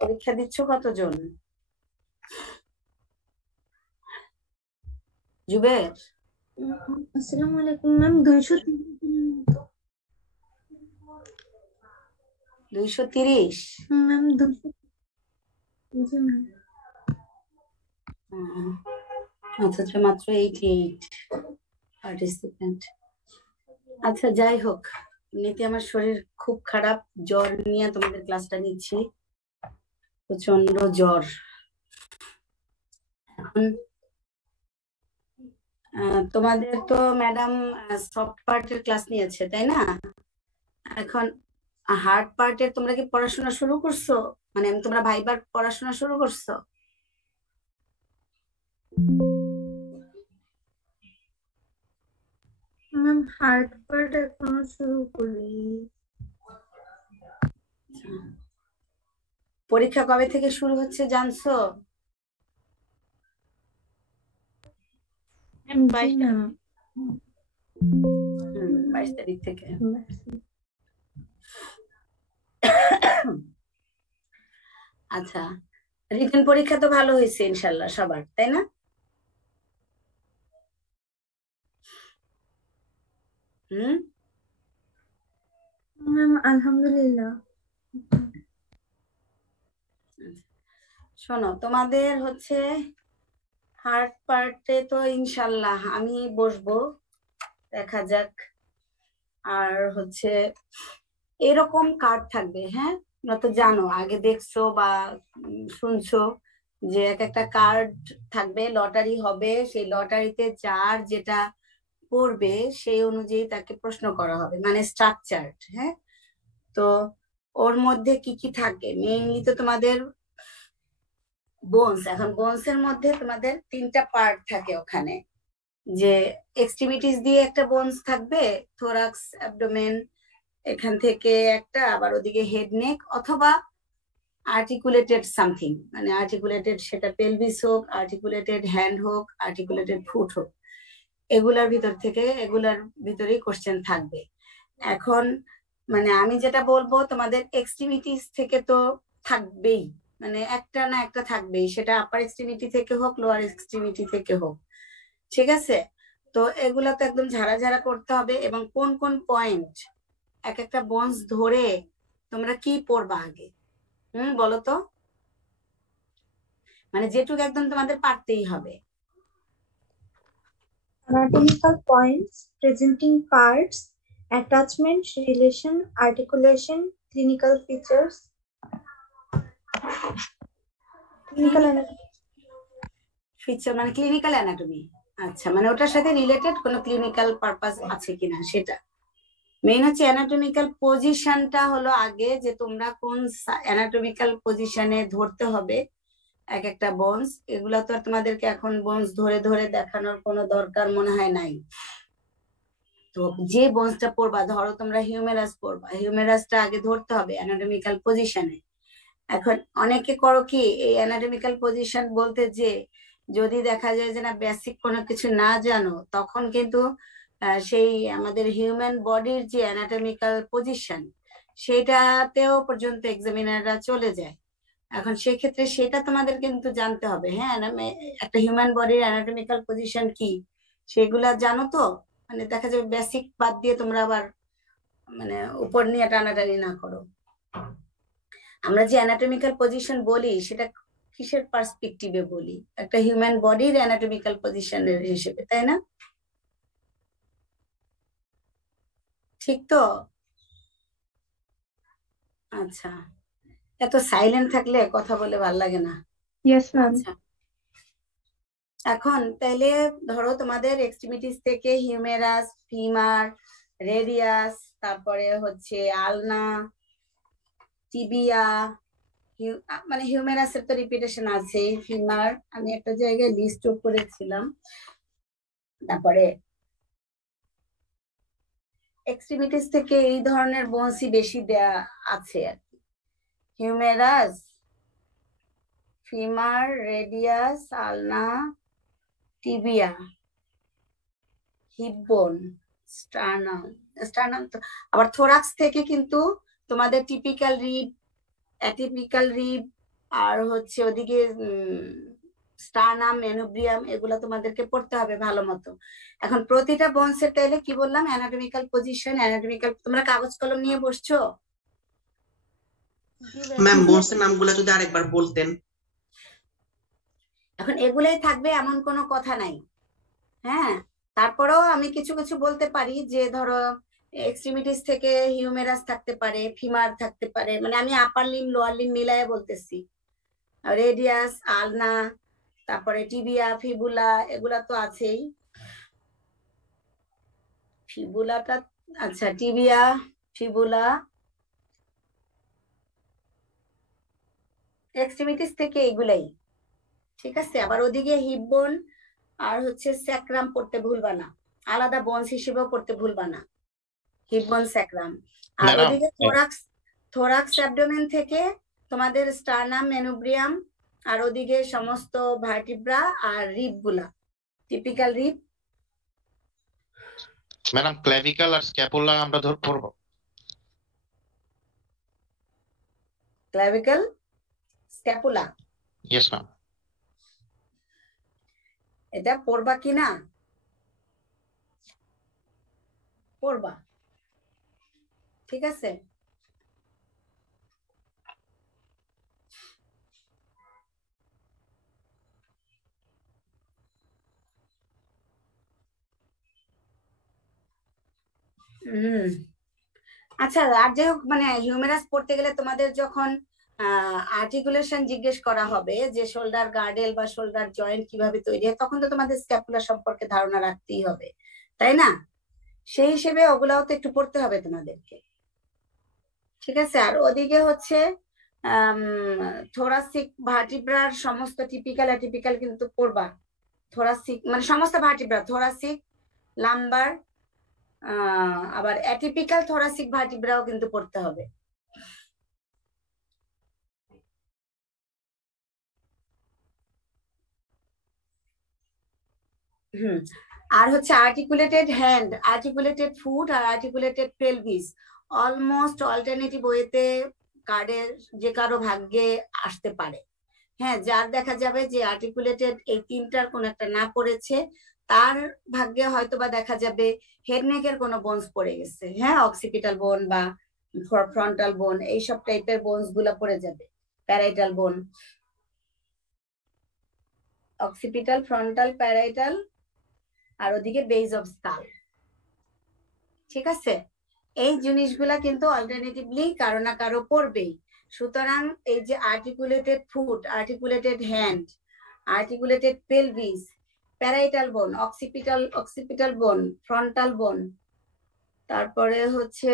পরীক্ষা দিচ্ছ কতজন? জুবের, আসসালামু আলাইকুম ম্যাম। 230 ম্যাম 200। জি ম্যাম। অথচ মাত্র 88 পার্টিসিপেন্ট। আচ্ছা, যাই হোক, এমনিতে আমার শরীর খুব খারাপ, জ্বর নিয়ে তোমাদের ক্লাসটা নিচ্ছি, প্রচন্ড জ্বর। এখন তোমাদের তো ম্যাডাম সফট পার্টের ক্লাস নিয়েছে, তাই না? এখন হার্ড পার্টের তোমরা কি পড়াশোনা শুরু করছো? মানে তোমরা ভাইবার পড়াশোনা শুরু করছো? ম্যাম হার্ড পার্ট এখনো শুরু করিনি। পরীক্ষা কবে থেকে শুরু হচ্ছে জানছো? জি ম্যাম। 22 তারিখ থেকে। আচ্ছা, রিটেন পরীক্ষা তো ভালো হয়েছে ইনশাল্লাহ সবার, তাই না? ম্যাম আলহামদুলিল্লাহ। শোনো, তোমাদের হচ্ছে হার্ড পার্টে তো ইনশাল্লাহ আমি বসবো, দেখা যাক। আর হচ্ছে এরকম কার্ড থাকবে, হ্যাঁ, তোমরা তো জানো, আগে দেখছো বা শুনছো যে এক একটা কার্ড থাকবে, লটারি হবে, সেই লটারিতে যার যেটা পড়বে সেই অনুযায়ী তাকে প্রশ্ন করা হবে, মানে স্ট্রাকচার। হ্যাঁ, তো ওর মধ্যে কি কি থাকে? মেইনলি তো তোমাদের বোনস। এখন বোনসের মধ্যে তোমাদের 3টা পার্ট থাকে ওখানে, যে এক্সট্রিমিটিস দিয়ে একটা বোনস থাকবে, থোরাক্স, অ্যাবডোমেন, এখান থেকে একটা, আবার ওদিকে হেড নেক, অথবা আর্টিকুলেটেড সামথিং, মানে আর্টিকুলেটেড সেটা পেলভিস হোক, আর্টিকুলেটেড হ্যান্ড হোক, আর্টিকুলেটেড ফুট হোক, এগুলার ভিতর থেকে, এগুলার ভিতরেই কোশ্চেন থাকবে। এখন মানে আমি যেটা বলবো, তোমাদের এক্সট্রিমিটিস থেকে তো থাকবেই, মানে একটা না একটা থাকবেই, সেটা আপার এক্সট্রিমিটি থেকে হোক, লোয়ার এক্সট্রিমিটি থেকে হোক, ঠিক আছে? তো এগুলা তো একদম ঝাড়া ঝাড়া করতে হবে, এবং কোন কোন পয়েন্ট এক একটা বন্স ধরে তোমরা কি পড়বা আগে, বলো তো, মানে যেটুকু একদম তোমাদের পারতেই হবে। Anatomical points, presenting parts, attachment, relation, articulation, clinical features. Feature মানে ক্লিনিক্যাল অ্যানাটমি। আচ্ছা, মানে ওটার সাথে রিলেটেড কোনো ক্লিনিক্যাল পারপাস আছে কিনা সেটা। মেইন হচ্ছে অ্যানাটমিক্যাল পজিশনটা হলো আগে, যে তোমরা কোন অ্যানাটমিক্যাল পজিশনে ধরতে হবে এক একটা বোনস। এগুলো তো আর তোমাদেরকে এখন বোনস ধরে ধরে দেখানোর কোনো দরকার মনে হয় নাই। তো যে বোনসটা পড়বা, ধরো তোমরা হিউমেরাস পড়বা, হিউমেরাসটা আগে ধরতে হবে অ্যানাটমিক্যাল পজিশনে। এখন অনেকে করো কি, এই অ্যানাটমিক্যাল পজিশন বলতে যে যদি দেখা যায় যে না বেসিক কোনো কিছু না জানো, তখন কিন্তু সেই আমাদের হিউম্যান বডির যে অ্যানাটমিক্যাল পজিশন, সেটাতেও পর্যন্ত এক্সামিনাররা চলে যায়। এখন সেক্ষেত্রে সেটা তোমাদের কিন্তু জানতে হবে। হ্যাঁ, একটা হিউম্যান বডির অ্যানাটমিক্যাল পজিশন কি সেগুলা জানো তো, মানে দেখা যাবে বেসিক বাদ দিয়ে তোমরা আবার মানে উপর নিয়ে টানাটানি না করো। আমরা যে অ্যানাটমিক্যাল পজিশন বলি, সেটা কিসের পার্সপেক্টিভে বলি? একটা হিউম্যান বডির অ্যানাটমিক্যাল পজিশনের হিসেবে, তাই না? ঠিক তো? আচ্ছা, এত সাইলেন্ট থাকলে কথা বলে ভাল লাগে না। Yes ma'am. আচ্ছা, এখন তাইলে ধরো তোমাদের এক্সট্রিমিটিস থেকে হিউমেরাস, ফিমার, রেডিয়াস, তারপরে হচ্ছে আলনা, টিবিয়া, মানে হিউমেরাসের তো রিপিটেশন আছে, ফিমার আমি একটা জায়গায় লিস্ট করেছিলাম, তারপরে এক্সট্রিমিটিস থেকে এই ধরনের বোনসই বেশি দেয়া আছে আর কি। হিউমেরাস, ফিমার, রেডিয়াস, আলনা, টিবিয়া, হিপ বোন, স্টার্নাম। স্টার্নাম তো আবার থোরাক্স থেকে কিন্তু তোমাদের টিপিক্যাল রিব, অ্যাটিপিক্যাল রিব, আর হচ্ছে ওদিকে স্টারনাম, মেনোব্রিয়াম, এগুলো তোমাদেরকে পড়তে হবে ভালো মতো। এখন প্রতিটা বোনসের তাইলে কি বললাম, অ্যানাটমিক্যাল পজিশন, অ্যানাটমিক্যাল, তোমরা কাগজ কলম নিয়ে বসছো? ম্যাম বোনসের নামগুলো যদি আরেকবার বলতেন। এখন এগুলাই থাকবে এমন কোনো কথা নাই, হ্যাঁ। তারপরেও আমি কিছু কিছু বলতে পারি, যে ধরো এক্সট্রিমিটিস থেকে হিউমেরাস থাকতে পারে, ফিমার থাকতে পারে, মানে আমি আপার লিম লোয়ার লিম মিলায় বলতেছি। রেডিয়াস, আলনা, তারপরে টিবিয়া, ফিবুলা, এগুলা তো আছেই। ফিবুলাটা, আচ্ছা, টিবিয়া, ফিবুলা, এক্সট্রিমিটিস থেকে এগুলাই, ঠিক আছে। আবার ওদিকে হিপ বোন আর হচ্ছে স্যাক্রাম পড়তে ভুলবা না, আলাদা বোনস হিসেবেও পড়তে ভুলবা না, হিপ বোন, স্যাক্রাম। আর ম্যাডাম ওদিকে থোরাক্স অ্যাবডোমেন থেকে তোমাদের স্টারনাম, মেনোব্রিয়াম, আর ওদিকে সমস্ত ভার্টিব্রা আর রিব গুলা, টিপিক্যাল রিব। ম্যাডাম ক্লেভিকল আর স্ক্যাপুলা আমরা ধর পড়বো। Clavicle, scapula, yes ma'am. এটা পড়বা কি না? পড়বা, ঠিক আছে। আচ্ছা, আর যাই হোক, মানে হিউমেরাস পড়তে গেলে তোমাদের যখন আর্টিকুলেশন জিজ্ঞেস করা হবে, যে শোল্ডার গার্ডেল বা শোল্ডার জয়েন্ট কিভাবে তৈরি হয়, তখন তো তোমাদের স্ক্যাপুলা সম্পর্কে ধারণা রাখতেই হবে, তাই না? সেই হিসেবে ওগুলাও তো একটু পড়তে হবে তোমাদেরকে, ঠিক আছে। আর ওদিকে হচ্ছে থোরাসিক ভার্টিব্রার সমস্ত টিপিক্যাল অ্যাটিপিক্যাল কিন্তু পড়বা। থোরাসিক মানে সমস্ত ভার্টিব্রা, থোরাসিক, লাম্বার, আবার অ্যাটিপিক্যাল থোরাসিক ভার্টিব্রাও কিন্তু পড়তে হবে। আর হচ্ছে আর্টিকুলেটেড হ্যান্ড, আর্টিকুলেটেড ফুট আর আর্টিকুলেটেড পেলভিস অলমোস্ট অল্টারনেটিভ ওয়েতে কার্ডের যে কারো ভাগ্যে আসতে পারে, হ্যাঁ। যার দেখা যাবে যে আর্টিকুলেটেড এই তিনটার কোন একটা না পড়েছে, তার ভাগ্যে হয়তো বা দেখা যাবে হেড নেকের কোনো বোনস পড়ে গেছে, হ্যাঁ, অক্সিপিটাল বোন বা ফ্রন্টাল বোন, এইসব টাইপের বোনস গুলা পড়ে যাবে। প্যারাইটাল বোন, অক্সিপিটাল, ফ্রন্টাল, প্যারাইটাল, আর ওদিকে বেজ অফ স্কাল, ঠিক আছে। এই জিনিসগুলা কিন্তু অল্টারনেটিভলি কারো না কারো পড়বেই। সুতরাং এই যে articulated foot, articulated hand, articulated pelvis, parietal বোন, অক্সিপিটাল বোন, ফ্রন্টাল বোন, তারপরে হচ্ছে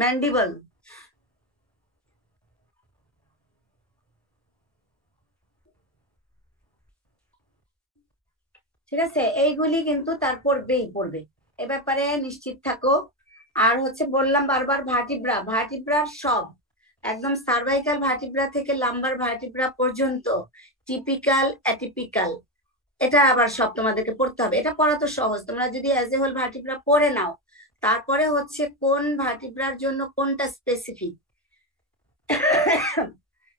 ম্যান্ডিবল, ঠিক আছে। এইগুলি কিন্তু তার পড়বে, এ ব্যাপারে নিশ্চিত থাকো। আর হচ্ছে বললাম বারবার, ভার্টিব্রার সব একদম সার্ভাইকাল ভার্টিব্রা থেকে লাম্বার ভার্টিব্রা পর্যন্ত টিপিক্যাল, অ্যাটিপিক্যাল, এটা আবার সব তোমাদেরকে পড়তে হবে। এটা পড়া তো সহজ, তোমরা যদি অ্যাজ এ হোল ভার্টিব্রা পড়ে নাও, তারপরে হচ্ছে কোন ভার্টিব্রার জন্য কোনটা স্পেসিফিক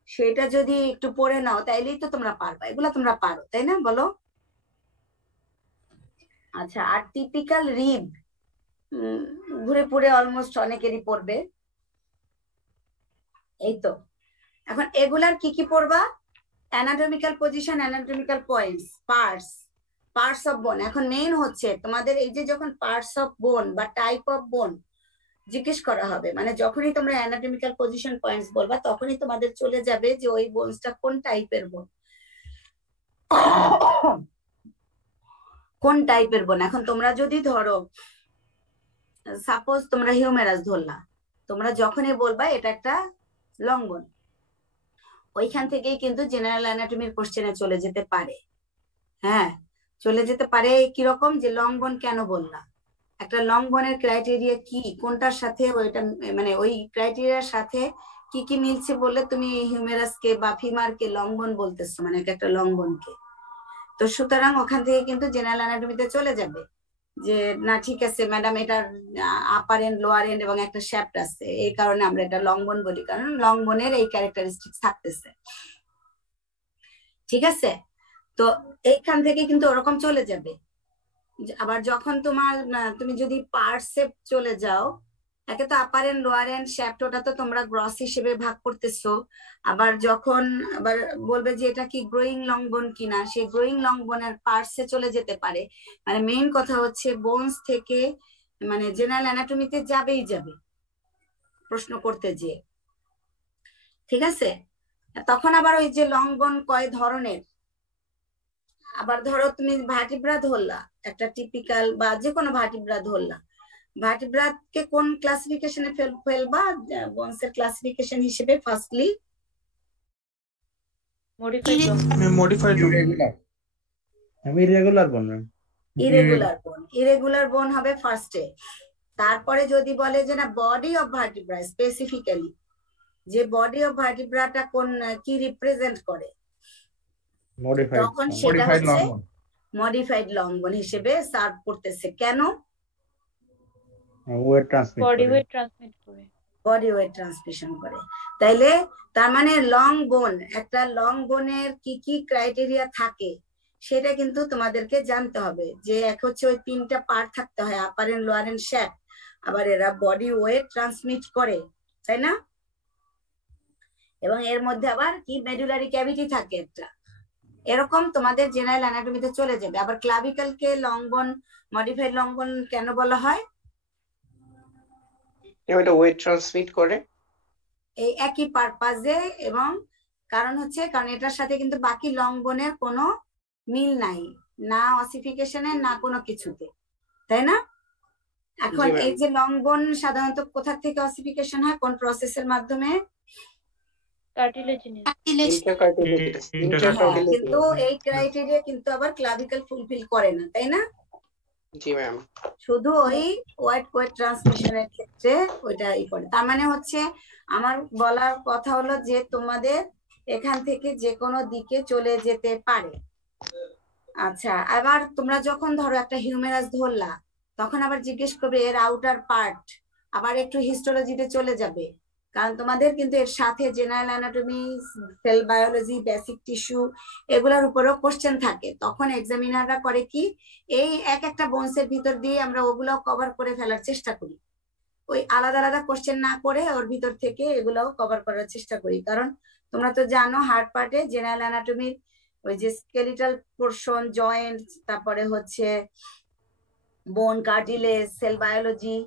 সেটা যদি একটু পড়ে নাও, তাইলেই তো তোমরা পারবা। এগুলা তোমরা পারো, তাই না, বলো? আচ্ছা, আর টিপিক্যাল রিব ঘুরে পুরে অলমোস্ট অনেকেরই পড়বে, এই তো। এখন এগুলার কি কি পড়বা? Anatomical position, anatomical points, parts of বোন। এখন মেইন হচ্ছে তোমাদের এই যে যখন পার্টস অফ বোন বা টাইপ অফ বোন জিজ্ঞেস করা হবে, মানে যখনই তোমরা অ্যানাটমিক্যাল পজিশন পয়েন্টস বলবা, তখনই তোমাদের চলে যাবে যে ওই বোনসটা কোন টাইপের বোন, কোন টাইপের বোন। এখন তোমরা যদি ধরো, সাপোজ তোমরা হিউমেরাস ধরলা, তোমরা যখনই বলবা এটা একটা লং বোন, ওইখান থেকেই কিন্তু জেনারেল অ্যানাটমির কোশ্চেনে চলে যেতে পারে, হ্যাঁ, চলে যেতে পারে। কিরকম, যে লং বোন কেন বললা, একটা লং বোনের ক্রাইটেরিয়া কি, কোনটার সাথে ওইটা, মানে ওই ক্রাইটেরিয়ার সাথে কি কি মিলছে বললে তুমি হিউমেরাসকে বা ফিমারকে লং বোন বলতেছো, মানে একটা লং বোনকে। তো সুতরাং ওখান থেকে কিন্তু জেনারেল অ্যানাটমিতে চলে যাবে। যে না ঠিক আছে ম্যাডাম, এটার আপার এন্ড লোয়ার এন্ড এবং একটা শ্যাফট আছে, এই কারণে আমরা এটা লং বোন বলি, কারণ লং বোনের এই ক্যারেক্টারিস্টিক্স থাকতেছে। ঠিক আছে, তো এইখান থেকে কিন্তু ওরকম চলে যাবে। আবার যখন তুমি যদি পার্টসে চলে যাও, একে তো আপার এন্ড লোয়ার এন্ড শ্যাফট, ওটা তো তোমরা গ্রস হিসেবে ভাগ করতেছো। আবার যখন আবার বলবে যে এটা কি গ্রোয়িং লং বোন কিনা, সেই গ্রোয়িং লং বোনের পার্টসে চলে যেতে পারে। মানে মেইন কথা হচ্ছে বোনস থেকে মানে জেনারেল অ্যানাটমিতে যাবেই যাবে প্রশ্ন করতে যে। ঠিক আছে, তখন আবার ওই যে লং বোন কয় ধরনের, আবার ধরো তুমি ভার্টিব্রা ধরলা, একটা টিপিক্যাল বা যে কোনো ভার্টিব্রা ধরলা, ভার্টিব্রাকে কোন ক্লাসিফিকেশনে ফেলবা? বোনসের ক্লাসিফিকেশন হিসেবে ফার্স্টলি মডিফাইড আমি ইরেগুলার বললাম। ইরেগুলার বোন হবে ফার্স্টে। তারপরে যদি বলে যে না বডি অফ ভার্টিব্রা, স্পেসিফিক্যালি যে বডি অফ ভার্টিব্রাটা কোন কি রিপ্রেজেন্ট করে, তখন সেটা হচ্ছে মডিফাইড লং বোন হিসেবে সার্ভ করতেছে। কেন? ওয়েট ট্রান্সমিট করে। বডি ওয়েট ট্রান্সমিশন করে। তাইলে তার মানে লং বোন, একটা লং বোনের কি কি ক্রাইটেরিয়া থাকে সেটা কিন্তু তোমাদেরকে জানতে হবে। যে এক হচ্ছে ওই তিনটা পার্ট থাকতে হয়, আপার এন্ড লোয়ার এন্ড শ্যাফট, আবার এরা বডি ওয়েট ট্রান্সমিট করে, তাই না? এবং এর মধ্যে আবার কি মেডুলারি ক্যাভিটি থাকে একটা, এরকম তোমাদের জেনারেল অ্যানাটমিতে চলে যাবে। আবার ক্লাভিক্যালকে লং বোন, মডিফাইড লং বোন কেন বলা হয়? এটা ওয়েট ট্রান্সমিট করে এই একই পারপাজে, এবং কারণ হচ্ছে কারণ এটার সাথে কিন্তু বাকি লং বোনের কোনো মিল নাই, না অসিফিকেশনে না কোনো কিছুতে, তাই না? এখন এই যে লং বোন সাধারণত কোথা থেকে অসিফিকেশন হয়, কোন প্রসেসের মাধ্যমে? কিন্তু এই ক্রাইটেরিয়া কিন্তু আবার ক্লাভিক্যাল ফুলফিল করে না, তাই না? জি ম্যাম। শুধু ওই ওয়েট ট্রান্সমিশনের ক্ষেত্রে ওইটাই করে। তার মানে হচ্ছে আমার বলার কথা হলো যে তোমাদের এখান থেকে যে কোনো দিকে চলে যেতে পারে। আচ্ছা, আবার তোমরা যখন ধরো একটা হিউমেরাস ধরলা, তখন আবার জিজ্ঞেস করবে এর আউটার পার্ট, আবার একটু হিস্টোলজিতে চলে যাবে, কারণ তোমাদের কিন্তু এর সাথে general anatomy, sell biology, basic tissue এগুলোর উপরেও কোশ্চেন থাকে। তখন এক্সামিনাররা করে কি, এই এক একটা বোনসের ভিতর দিয়ে আমরা ওগুলো কভার করে ফেলার চেষ্টা করি, ওই আলাদা আলাদা কোশ্চেন না করে ওর ভিতর থেকে এগুলোও কভার করার চেষ্টা করি। কারণ তোমরা তো জানো হার্ট পার্টে জেনারেল অ্যানাটমির ওই যে স্কেলিটাল পোর্শন, জয়েন্ট, তারপরে হচ্ছে বোন, cartilage, sell biology,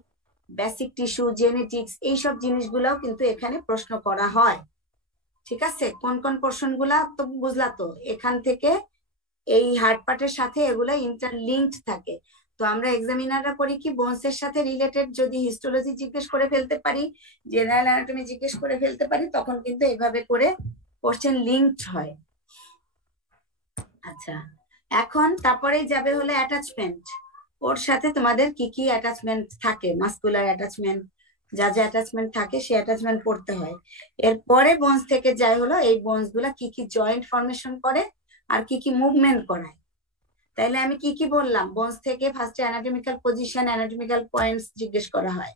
basic tissue, genetics, এইসব জিনিসগুলোও কিন্তু এখানে প্রশ্ন করা হয়। ঠিক আছে, কোন কোন পোর্শন গুলা তো বুঝলা তো, এখান থেকে এই হার্ট পার্টের সাথে এগুলা ইন্টারলিঙ্কড থাকে। তো আমরা এক্সামিনাররা করি কি, বোনসের সাথে রিলেটেড যদি হিস্টোলজি জিজ্ঞেস করে ফেলতে পারি, জেনারেল অ্যানাটমি জিজ্ঞেস করে ফেলতে পারি, তখন কিন্তু এভাবে করে কোশ্চেন লিঙ্কড হয়। আচ্ছা, এখন তারপরেই যাবে হলো অ্যাটাচমেন্ট। ওর সাথে তোমাদের কি কি অ্যাটাচমেন্ট থাকে, মাসকুলার অ্যাটাচমেন্ট, যা যা অ্যাটাচমেন্ট থাকে সেই অ্যাটাচমেন্ট পড়তে হয়। এরপরে বোনস থেকে যায় হলো এই বোনস গুলা কি কি জয়েন্ট ফর্মেশন করে আর কি কি মুভমেন্ট করায়। তাইলে আমি কি কি বললাম, বোনস থেকে ফার্স্টে অ্যানাটমিক্যাল পজিশন, অ্যানাটমিক্যাল পয়েন্টস জিজ্ঞেস করা হয়,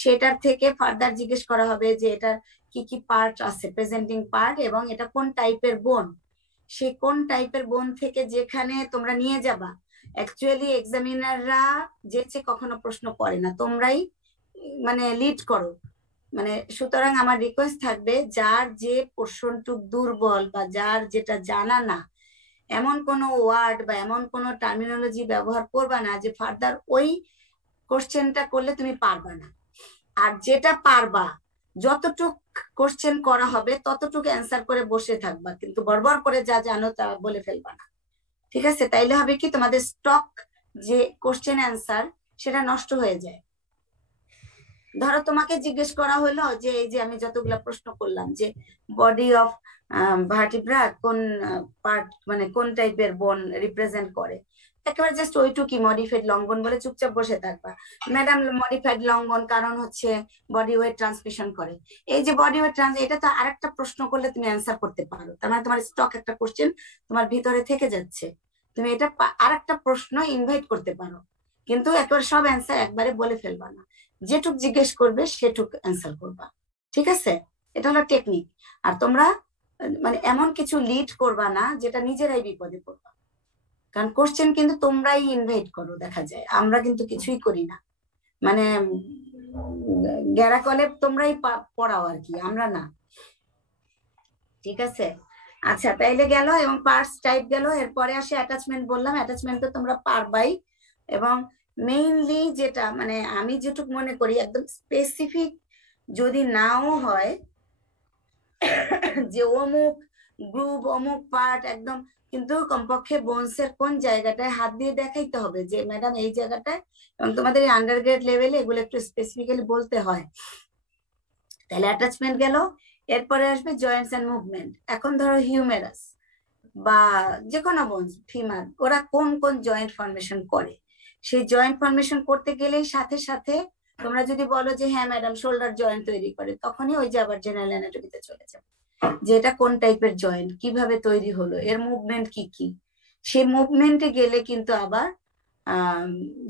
সেটার থেকে ফার্দার জিজ্ঞেস করা হবে যে এটার কি কি পার্ট আছে, প্রেজেন্টিং পার্ট, এবং এটা কোন টাইপের বোন। সে কোন টাইপের বোন থেকে যেখানে তোমরা নিয়ে যাবা, অ্যাকচুয়ালি এক্সামিনাররা যেচে কখনো প্রশ্ন করে না, তোমরাই মানে লিড করো। মানে সুতরাং আমার রিকোয়েস্ট থাকবে, যার যে পোর্শনটুক দুর্বল বা যার যেটা জানা না, এমন কোনো ওয়ার্ড বা এমন কোনো টার্মিনোলজি ব্যবহার করবা না যে ফার্দার ওই কোশ্চেনটা করলে তুমি পারবা না। আর যেটা পারবা, যতটুক কোশ্চেন করা হবে ততটুকু অ্যান্সার করে বসে থাকবা, কিন্তু বড়বড় করে যা জানো তা বলে ফেলবা না। ঠিক আছে, তাইলে হবে কি, তোমাদের স্টক যে কোশ্চেন অ্যান্সার সেটা নষ্ট হয়ে যায়। ধরো তোমাকে জিজ্ঞেস করা হলো যে এই যে আমি যতগুলা প্রশ্ন করলাম যে বডি অফ ভার্টিব্রা কোন পার্ট, মানে কোন টাইপের বোন রিপ্রেজেন্ট করে, একেবারে জাস্ট ওইটুকুই মডিফাইড লং বোন বলে চুপচাপ বসে থাকবা। ম্যাডাম মডিফাইড লং বোন কারণ হচ্ছে বডি ওয়েট ট্রান্সমিশন করে। এই যে বডি ওয়েট এটা তো আরেকটা প্রশ্ন করলে তুমি অ্যান্সার করতে পারো, তার মানে তোমার স্টক একটা কোশ্চেন তোমার ভিতরে থেকে যাচ্ছে, তুমি এটা আরেকটা প্রশ্ন ইনভাইট করতে পারো। কিন্তু একবার সব অ্যান্সার একবারে বলে ফেলবা না, যেটুক জিজ্ঞেস করবে সেটুক অ্যান্সার করবা, ঠিক আছে? এটা হলো টেকনিক। আর তোমরা মানে এমন কিছু লিড করবা না যেটা নিজেরাই বিপদে পড়বা, কারণ কোশ্চেন কিন্তু তোমরাই ইনভাইট করো, দেখা যায় আমরা কিন্তু কিছুই করি না, মানে গ্যারা কলে তোমরাই পড়াও আর কি, আমরা না, ঠিক আছে? আচ্ছা তাইলে গেল, এবং পার্টস টাইপ গেল। এরপরে আসে অ্যাটাচমেন্ট, বললাম অ্যাটাচমেন্ট তো তোমরা পারবাই, এবং মেইনলি যেটা মানে আমি যেটুকু মনে করি একদম স্পেসিফিক যদি নাও হয় যে অমুক গ্রুপ অমুক পার্ট একদম, কিন্তু কমপক্ষে বোনসের কোন জায়গাটায় হাত দিয়ে দেখাইতে হবে যে ম্যাডাম এই জায়গাটায়, এবং তোমাদের আন্ডারগ্রেড লেভেলে এগুলো একটু স্পেসিফিক্যালি বলতে হয়। তাহলে অ্যাটাচমেন্ট গেল। এরপরে আসবে জয়েন্টস এন্ড মুভমেন্ট। এখন ধরো হিউমেরাস বা যে কোনো বোনস ফিমার, ওরা কোন কোন জয়েন্ট ফর্মেশন করে, সেই জয়েন্ট ফর্মেশন করতে গেলেই সাথে সাথে তোমরা যদি বলো যে হ্যাঁ ম্যাডাম শোল্ডার জয়েন্ট তৈরি করে, তখনই ওই যে আবার জেনারেল অ্যানাটমিতে চলে যাবে যে এটা কোন টাইপের জয়েন্ট, কিভাবে তৈরি হলো, এর মুভমেন্ট কি কি। সেই মুভমেন্টে গেলে কিন্তু আবার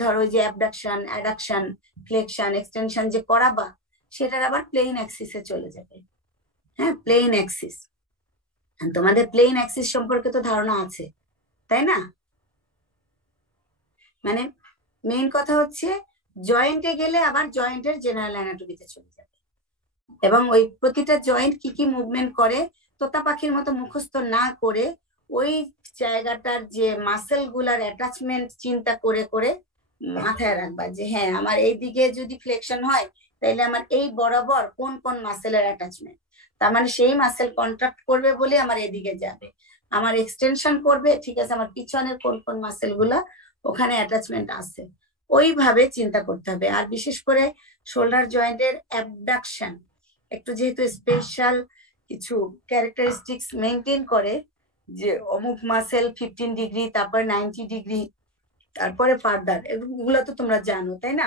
ধরো যে অ্যাবডাকশন, অ্যাডাকশন, ফ্লেকশন, এক্সটেনশন যে করাবা, সেটার আবার প্লেন অ্যাক্সিসে চলে যাবে। হ্যাঁ, প্লেন অ্যাক্সিস, তোমাদের প্লেন অ্যাক্সিস সম্পর্কে তো ধারণা আছে, তাই না? মানে মেইন কথা হচ্ছে জয়েন্টে গেলে আবার জয়েন্টের জেনারেল অ্যানাটমিতে চলে যাবে, এবং ওই প্রতিটা জয়েন্ট কি কি মুভমেন্ট করে তোতা পাখির মতো মুখস্থ না করে ওই জায়গাটার যে মাসেল গুলার অ্যাটাচমেন্ট চিন্তা করে করে মাথায় রাখবা যে হ্যাঁ আমার এই দিকে যদি ফ্লেকশন হয় তাহলে আমার এই বরাবর কোন কোন মাসেলের অ্যাটাচমেন্ট, তার মানে সেই মাসেল কন্ট্রাক্ট করবে বলে আমার এদিকে যাবে, আমার এক্সটেনশন করবে, ঠিক আছে, আমার পিছনের কোন কোন মাসেল গুলা ওখানে অ্যাটাচমেন্ট আছে, ওইভাবে চিন্তা করতে হবে। আর বিশেষ করে শোল্ডার জয়েন্টের অ্যাবডাকশন একটু যেহেতু স্পেশাল কিছু ক্যারেক্টারিস্টিক্স মেনটেন করে, যে অমুক মাসেল 15 ডিগ্রি, তারপর 90 ডিগ্রি, তারপরে ফার্দার, এগুলো তো তোমরা জানো, তাই না?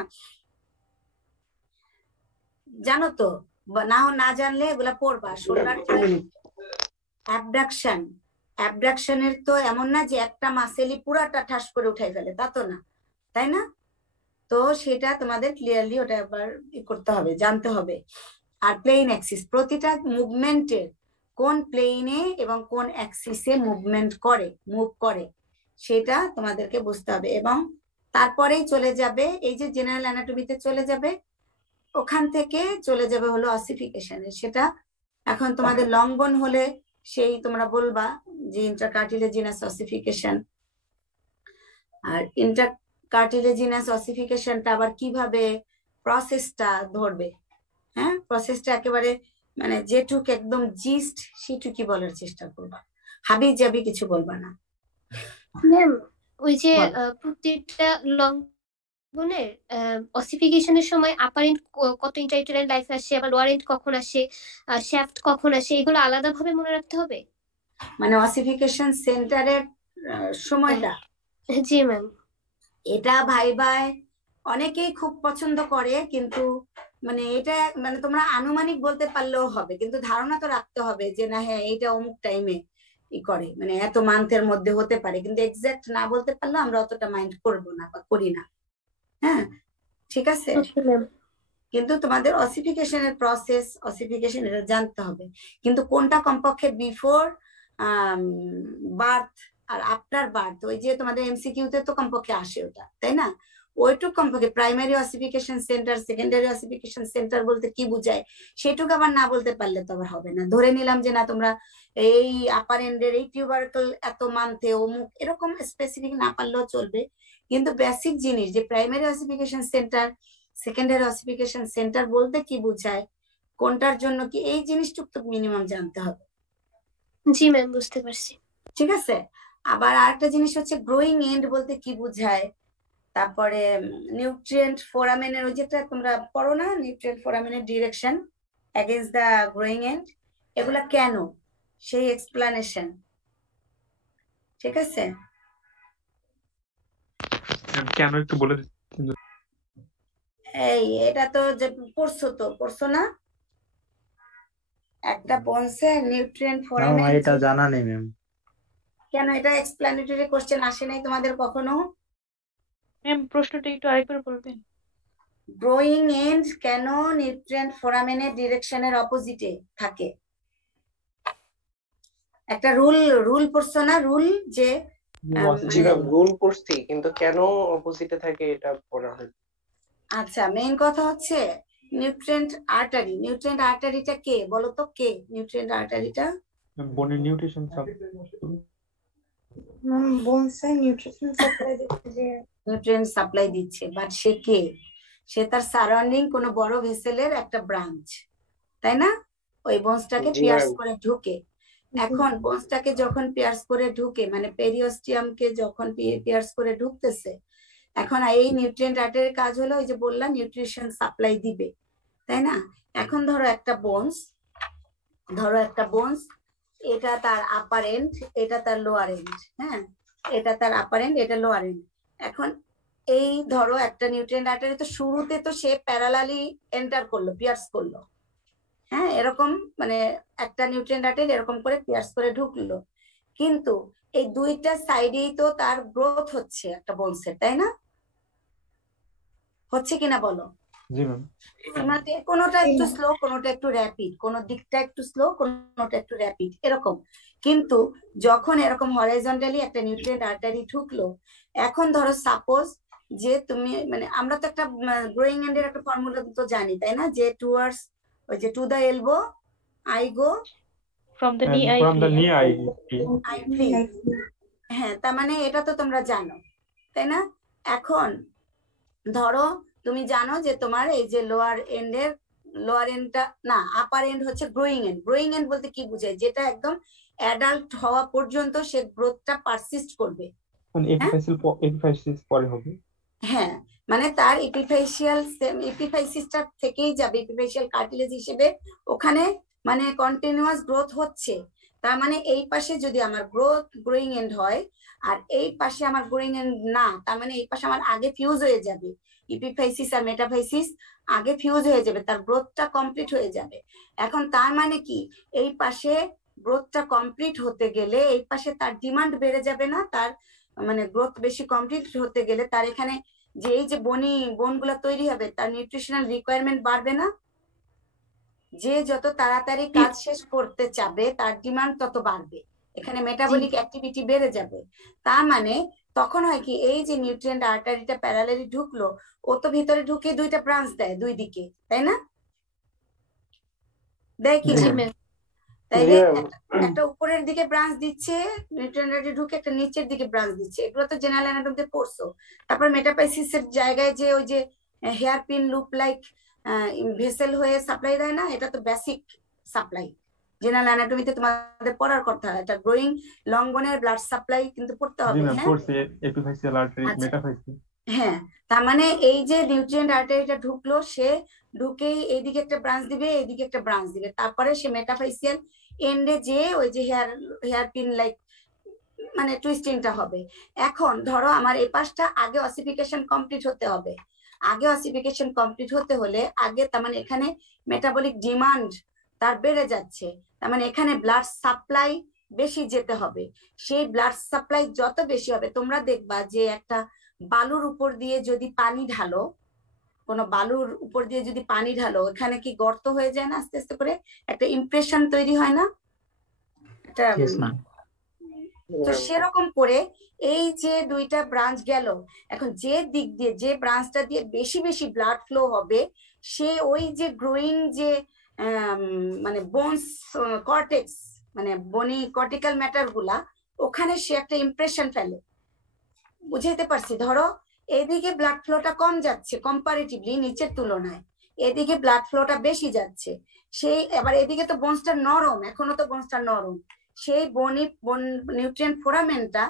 জানো তো, না জানলে এগুলা পড়বা। শোল্ডার অ্যাবডাকশন, অ্যাবডাকশনের তো এমন না যে একটা মাসেলই পুরাটা ঠাস করে উঠাই ফেলে, তা তো না, তাই না? তো সেটা তোমাদের ক্লিয়ারলি ওটা একবার করতে হবে, জানতে হবে। আর প্লেন অ্যাক্সিস, প্রতিটা মুভমেন্টের কোন প্লেনে এবং কোন অ্যাক্সিসে মুভমেন্ট করে, মুভ করে, সেটা তোমাদেরকে বুঝতে হবে। এবং তারপরেই চলে যাবে এই যে জেনারেল অ্যানাটমিতে চলে যাবে, ওখান থেকে চলে যাবে হলো অসিফিকেশনে। সেটা এখন তোমাদের লং বোন হলে সেই তোমরা বলবা যে ইন্টারকার্টিলেজিনাস অসিফিকেশন, আর ইন্টারকার্টিলেজিনাস অসিফিকেশনটা আবার কিভাবে প্রসেসটা ধরবে। হ্যাঁ, প্রসেসটা একেবারে মানে যেটুক একদম জিস্ট সেটুকুই বলার চেষ্টা করবা, হাবি জাবি কিছু বলবা না। ম্যাম ওই যে বলো। প্রত্যেকটা লং বোনের অসিফিকেশনের সময় আপার এন্ড কত ইন্টারইউটেরাইন লাইফ আসে, আবার লোয়ার এন্ড কখন আসে, শ্যাফট কখন আসে, এগুলো আলাদাভাবে মনে রাখতে হবে? মানে অসিফিকেশন সেন্টারের সময়টা, জি ম্যাম। এটা ভাই অনেকেই খুব পছন্দ করে, কিন্তু মানে এটা মানে তোমরা আনুমানিক বলতে পারলেও হবে, কিন্তু ধারণা তো রাখতে হবে যে না হ্যাঁ এইটা অমুক টাইমে ই করে, মানে এত মান্থের মধ্যে হতে পারে, কিন্তু এক্সাক্ট না বলতে পারলে আমরা অতটা মাইন্ড করব না বা করি না। হ্যাঁ, ঠিক আছে, কিন্তু তোমাদের অসিফিকেশনের প্রসেস, অসিফিকেশন এটা জানতে হবে, কিন্তু কোনটা কমপক্ষে বিফোর বার্থ আর আফটার বার্থ, ওই যে তোমাদের এমসিকিউতে তো কমপক্ষে আসে ওটা, তাই না? ওইটুক কমপক্ষে primary ossification centre, secondary ossification centre বলতে কি বুঝায় সেটুকু আবার না বলতে পারলে তো আবার হবে না। ধরে নিলাম যে না তোমরা এই আপার এন্ডের এই টিউবারকল এত মান্থে অমুক এরকম স্পেসিফিক না পারলেও চলবে, কিন্তু বেসিক জিনিস যে primary ossification centre, secondary ossification centre বলতে কি বুঝায়, কোনটার জন্য কি, এই জিনিসটুকু তো মিনিমাম জানতে হবে। জি ম্যাম, বুঝতে পারছি। ঠিক আছে। আবার আরেকটা জিনিস হচ্ছে গ্রোয়িং এন্ড বলতে কি বুঝায়, তারপরে নিউট্রিয়েন্ট ফোরামেনের ওই যেটা তোমরা পড়ো না, নিউট্রিয়েন্ট ফোরামেনের direction against the growing end, এগুলা কেন, সেই এক্সপ্লানেশন। ঠিক আছে, কেন একটু বলে দিচ্ছেন? এই এটা তো যে পড়ছো না, একটা বলছে নিউট্রিয়েন্ট না ফোরামেন, এটা জানা নেই ম্যাম। কেন এটা এক্সপ্লানেটরি কোশ্চেন আসে নাই তোমাদের কখনো? ম্যাম প্রশ্নটা একটু আরেকবার বলবেন? গ্রোয়িং এন্ড কেন নিউট্রিয়েন্ট ফোরামেনের ডিরেকশনের অপোজিটে থাকে? একটা রুল পড়ছো না, রুল যে জি ম্যাম, রুল করছি কিন্তু কেন অপোজিটে থাকে এটা পড়া হয়। আচ্ছা, মেইন কথা হচ্ছে নিউট্রিয়েন্ট আর্টারিটা কে বলো তো, কে নিউট্রিয়েন্ট আর্টারিটা? বনের নিউট্রিশন বোনসাই নিউট্রিশন সাপ্লাই দিচ্ছে। নিউট্রিয়েন্ট সাপ্লাই দিচ্ছে, বাট সে কে? সে তার সারাউন্ডিং কোনো বড় ভেসেলের একটা ব্রাঞ্চ, তাই না? ওই বোনসটাকে জি পিয়ার্স ম্যাম। করে ঢুকে। এখন বোনসটাকে যখন পিয়ার্স করে ঢুকে, মানে পেরিওস্টিয়ামকে যখন পিয়ার্স করে ঢুকতেছে, এখন এই নিউট্রিয়েন্ট আর্টারির কাজ হলো ওই যে বললাম নিউট্রিশন সাপ্লাই দিবে, তাই না? এখন ধরো একটা বোনস, এটা তার আপার এন্ড, এটা তার লোয়ার এন্ড, হ্যাঁ, এটা তার আপার এন্ড, এটা লোয়ার এন্ড। এখন এই ধরো একটা নিউট্রিয়েন্ট আর্টারি তো শুরুতে তো সে প্যারালালি এন্টার করলো, পিয়ার্স করলো, হ্যাঁ, এরকম মানে একটা নিউট্রিয়েন্ট আর্টারি এরকম করে পিয়ার্স করে ঢুকলো, কিন্তু এই দুইটা সাইডেই তো তার গ্রোথ হচ্ছে একটা বোনসের, তাই না? হচ্ছে কিনা বলো? জি ম্যাম। মানে কোনোটা একটু স্লো, কোনোটা একটু র্যাপিড, কোন দিকটা একটু স্লো, কোনোটা একটু র্যাপিড, এরকম। কিন্তু যখন এরকম হরাইজন্টালি একটা নিউট্রিয়েন্ট আর্টারি ঢুকলো, এখন ধরো সাপোজ যে তুমি, মানে আমরা তো একটা গ্রোয়িং এন্ডের একটা ফর্মুলা তো জানি, তাই না? যে টুয়ার্ডস, ওই যে to the elbow I go, from the knee I from the knee I I free. হ্যাঁ, তার মানে এটা তো তোমরা জানো, তাই না? এখন ধরো তুমি জানো যে তোমার এই যে লোয়ার এন্ডটা না, আপার এন্ড হচ্ছে গ্রোয়িং এন্ড বলতে কি বোঝায়? যেটা একদম অ্যাডাল্ট হওয়া পর্যন্ত সে গ্রোথটা পারসিস্ট করবে। এপিফাইসিস পরে হবে। হ্যাঁ, মানে তার এপিফাইসিসটা থেকেই যাবে, এপিফাইসিয়াল কার্টিলেজ হিসেবে ওখানে মানে কন্টিনিউয়াস গ্রোথ হচ্ছে। তার মানে এই পাশে যদি আমার গ্রোয়িং এন্ড হয় আর এই পাশে আমার গ্রোয়িং এন্ড না, তার মানে এই পাশে আমার আগে ফিউজ হয়ে যাবে, এপিফাইসিস আর মেটাফাইসিস আগে ফিউজ হয়ে যাবে, তার গ্রোথটা কমপ্লিট হয়ে যাবে। এখন তার মানে কি, এই পাশে গ্রোথটা কমপ্লিট হতে গেলে এই পাশে তার ডিমান্ড বেড়ে যাবে না? তার মানে গ্রোথ বেশি কমপ্লিট হতে গেলে তার এখানে যে এই যে বোনগুলো তৈরি হবে, তার নিউট্রিশনাল রিকোয়ারমেন্ট বাড়বে না? যে যত তাড়াতাড়ি কাজ শেষ করতে চাবে তার ডিমান্ড তত বাড়বে, এখানে মেটাবলিক অ্যাক্টিভিটি বেড়ে যাবে। তার মানে তখন হয় কি, এই যে নিউট্রিয়েন্ট আর্টারিটা প্যারালালি ঢুকলো, ও তো ভিতরে ঢুকে দুইটা ব্রাঞ্চ দেয় দুই দিকে, তাই না? দেয় কি জি না? ম্যাম। তাইলে জি ম্যাম। একটা উপরের দিকে ব্রাঞ্চ দিচ্ছে নিউট্রিয়েন্ট আর্টারি ঢুকে, একটা নিচের দিকে ব্রাঞ্চ দিচ্ছে, এগুলো তো জেনারেল অ্যানাটমিতে পড়ছো। তারপর মেটাপাইসিসের জায়গায় যে ওই যে hairpin loop like vessel হয়ে সাপ্লাই দেয় না, এটা তো বেসিক সাপ্লাই, জেনারেল অ্যানাটমিতে তোমাদের পড়ার কথা। এটা গ্রোয়িং লং বোনের ব্লাড সাপ্লাই কিন্তু পড়তে জি হবে, ম্যাম, হ্যাঁ। পড়ছি এপিফাইসিয়াল আর্টারি, আচ্ছা। মেটাফাইসিস। হ্যাঁ, তার মানে এই যে নিউট্রিয়েন্ট আর্টারিটা ঢুকলো, সে ঢুকেই এইদিকে একটা ব্রাঞ্চ দিবে, এইদিকে একটা ব্রাঞ্চ দিবে, তারপরে সে মেটাফাইসিয়াল এন্ডে যে ওই যে হেয়ার পিন লাইক মানে টুইস্টিংটা হবে। এখন ধরো আমার এই পাশটা আগে অসিফিকেশন কমপ্লিট হতে হবে, আগে অসিফিকেশন কমপ্লিট হতে হলে আগে তার মানে এখানে মেটাবলিক ডিমান্ড তার বেড়ে যাচ্ছে, তার মানে এখানে ব্লাড সাপ্লাই বেশি যেতে হবে। সেই ব্লাড সাপ্লাই যত বেশি হবে, তোমরা দেখবা যে একটা বালুর উপর দিয়ে যদি পানি ঢালো, কোনো বালুর উপর দিয়ে যদি পানি ঢালো, এখানে কি গর্ত হয়ে যায় না আস্তে আস্তে করে? একটা ইমপ্রেশন তৈরি হয় না? একটা তো সেরকম করে এই যে দুইটা ব্রাঞ্চ গেল, এখন যে দিক দিয়ে যে ব্রাঞ্চটা দিয়ে বেশি বেশি ব্লাড ফ্লো হবে, সে ওই যে গ্রোয়িং যে মানে বোনস কর্টেক্স মানে বনি কর্টিক্যাল ম্যাটার গুলা, ওখানে সে একটা ইমপ্রেশন ফেলে। বুঝাইতে পারছি? ধরো এদিকে ব্লাড ফ্লোটা কম যাচ্ছে কম্পারেটিভলি নিচের তুলনায়, এদিকে ব্লাড ফ্লোটা বেশি যাচ্ছে, সেই এবার এদিকে তো বোনসটা নরম, এখনো তো বোনসটা নরম, সেই নিউট্রিয়েন্ট ফোরামেনটা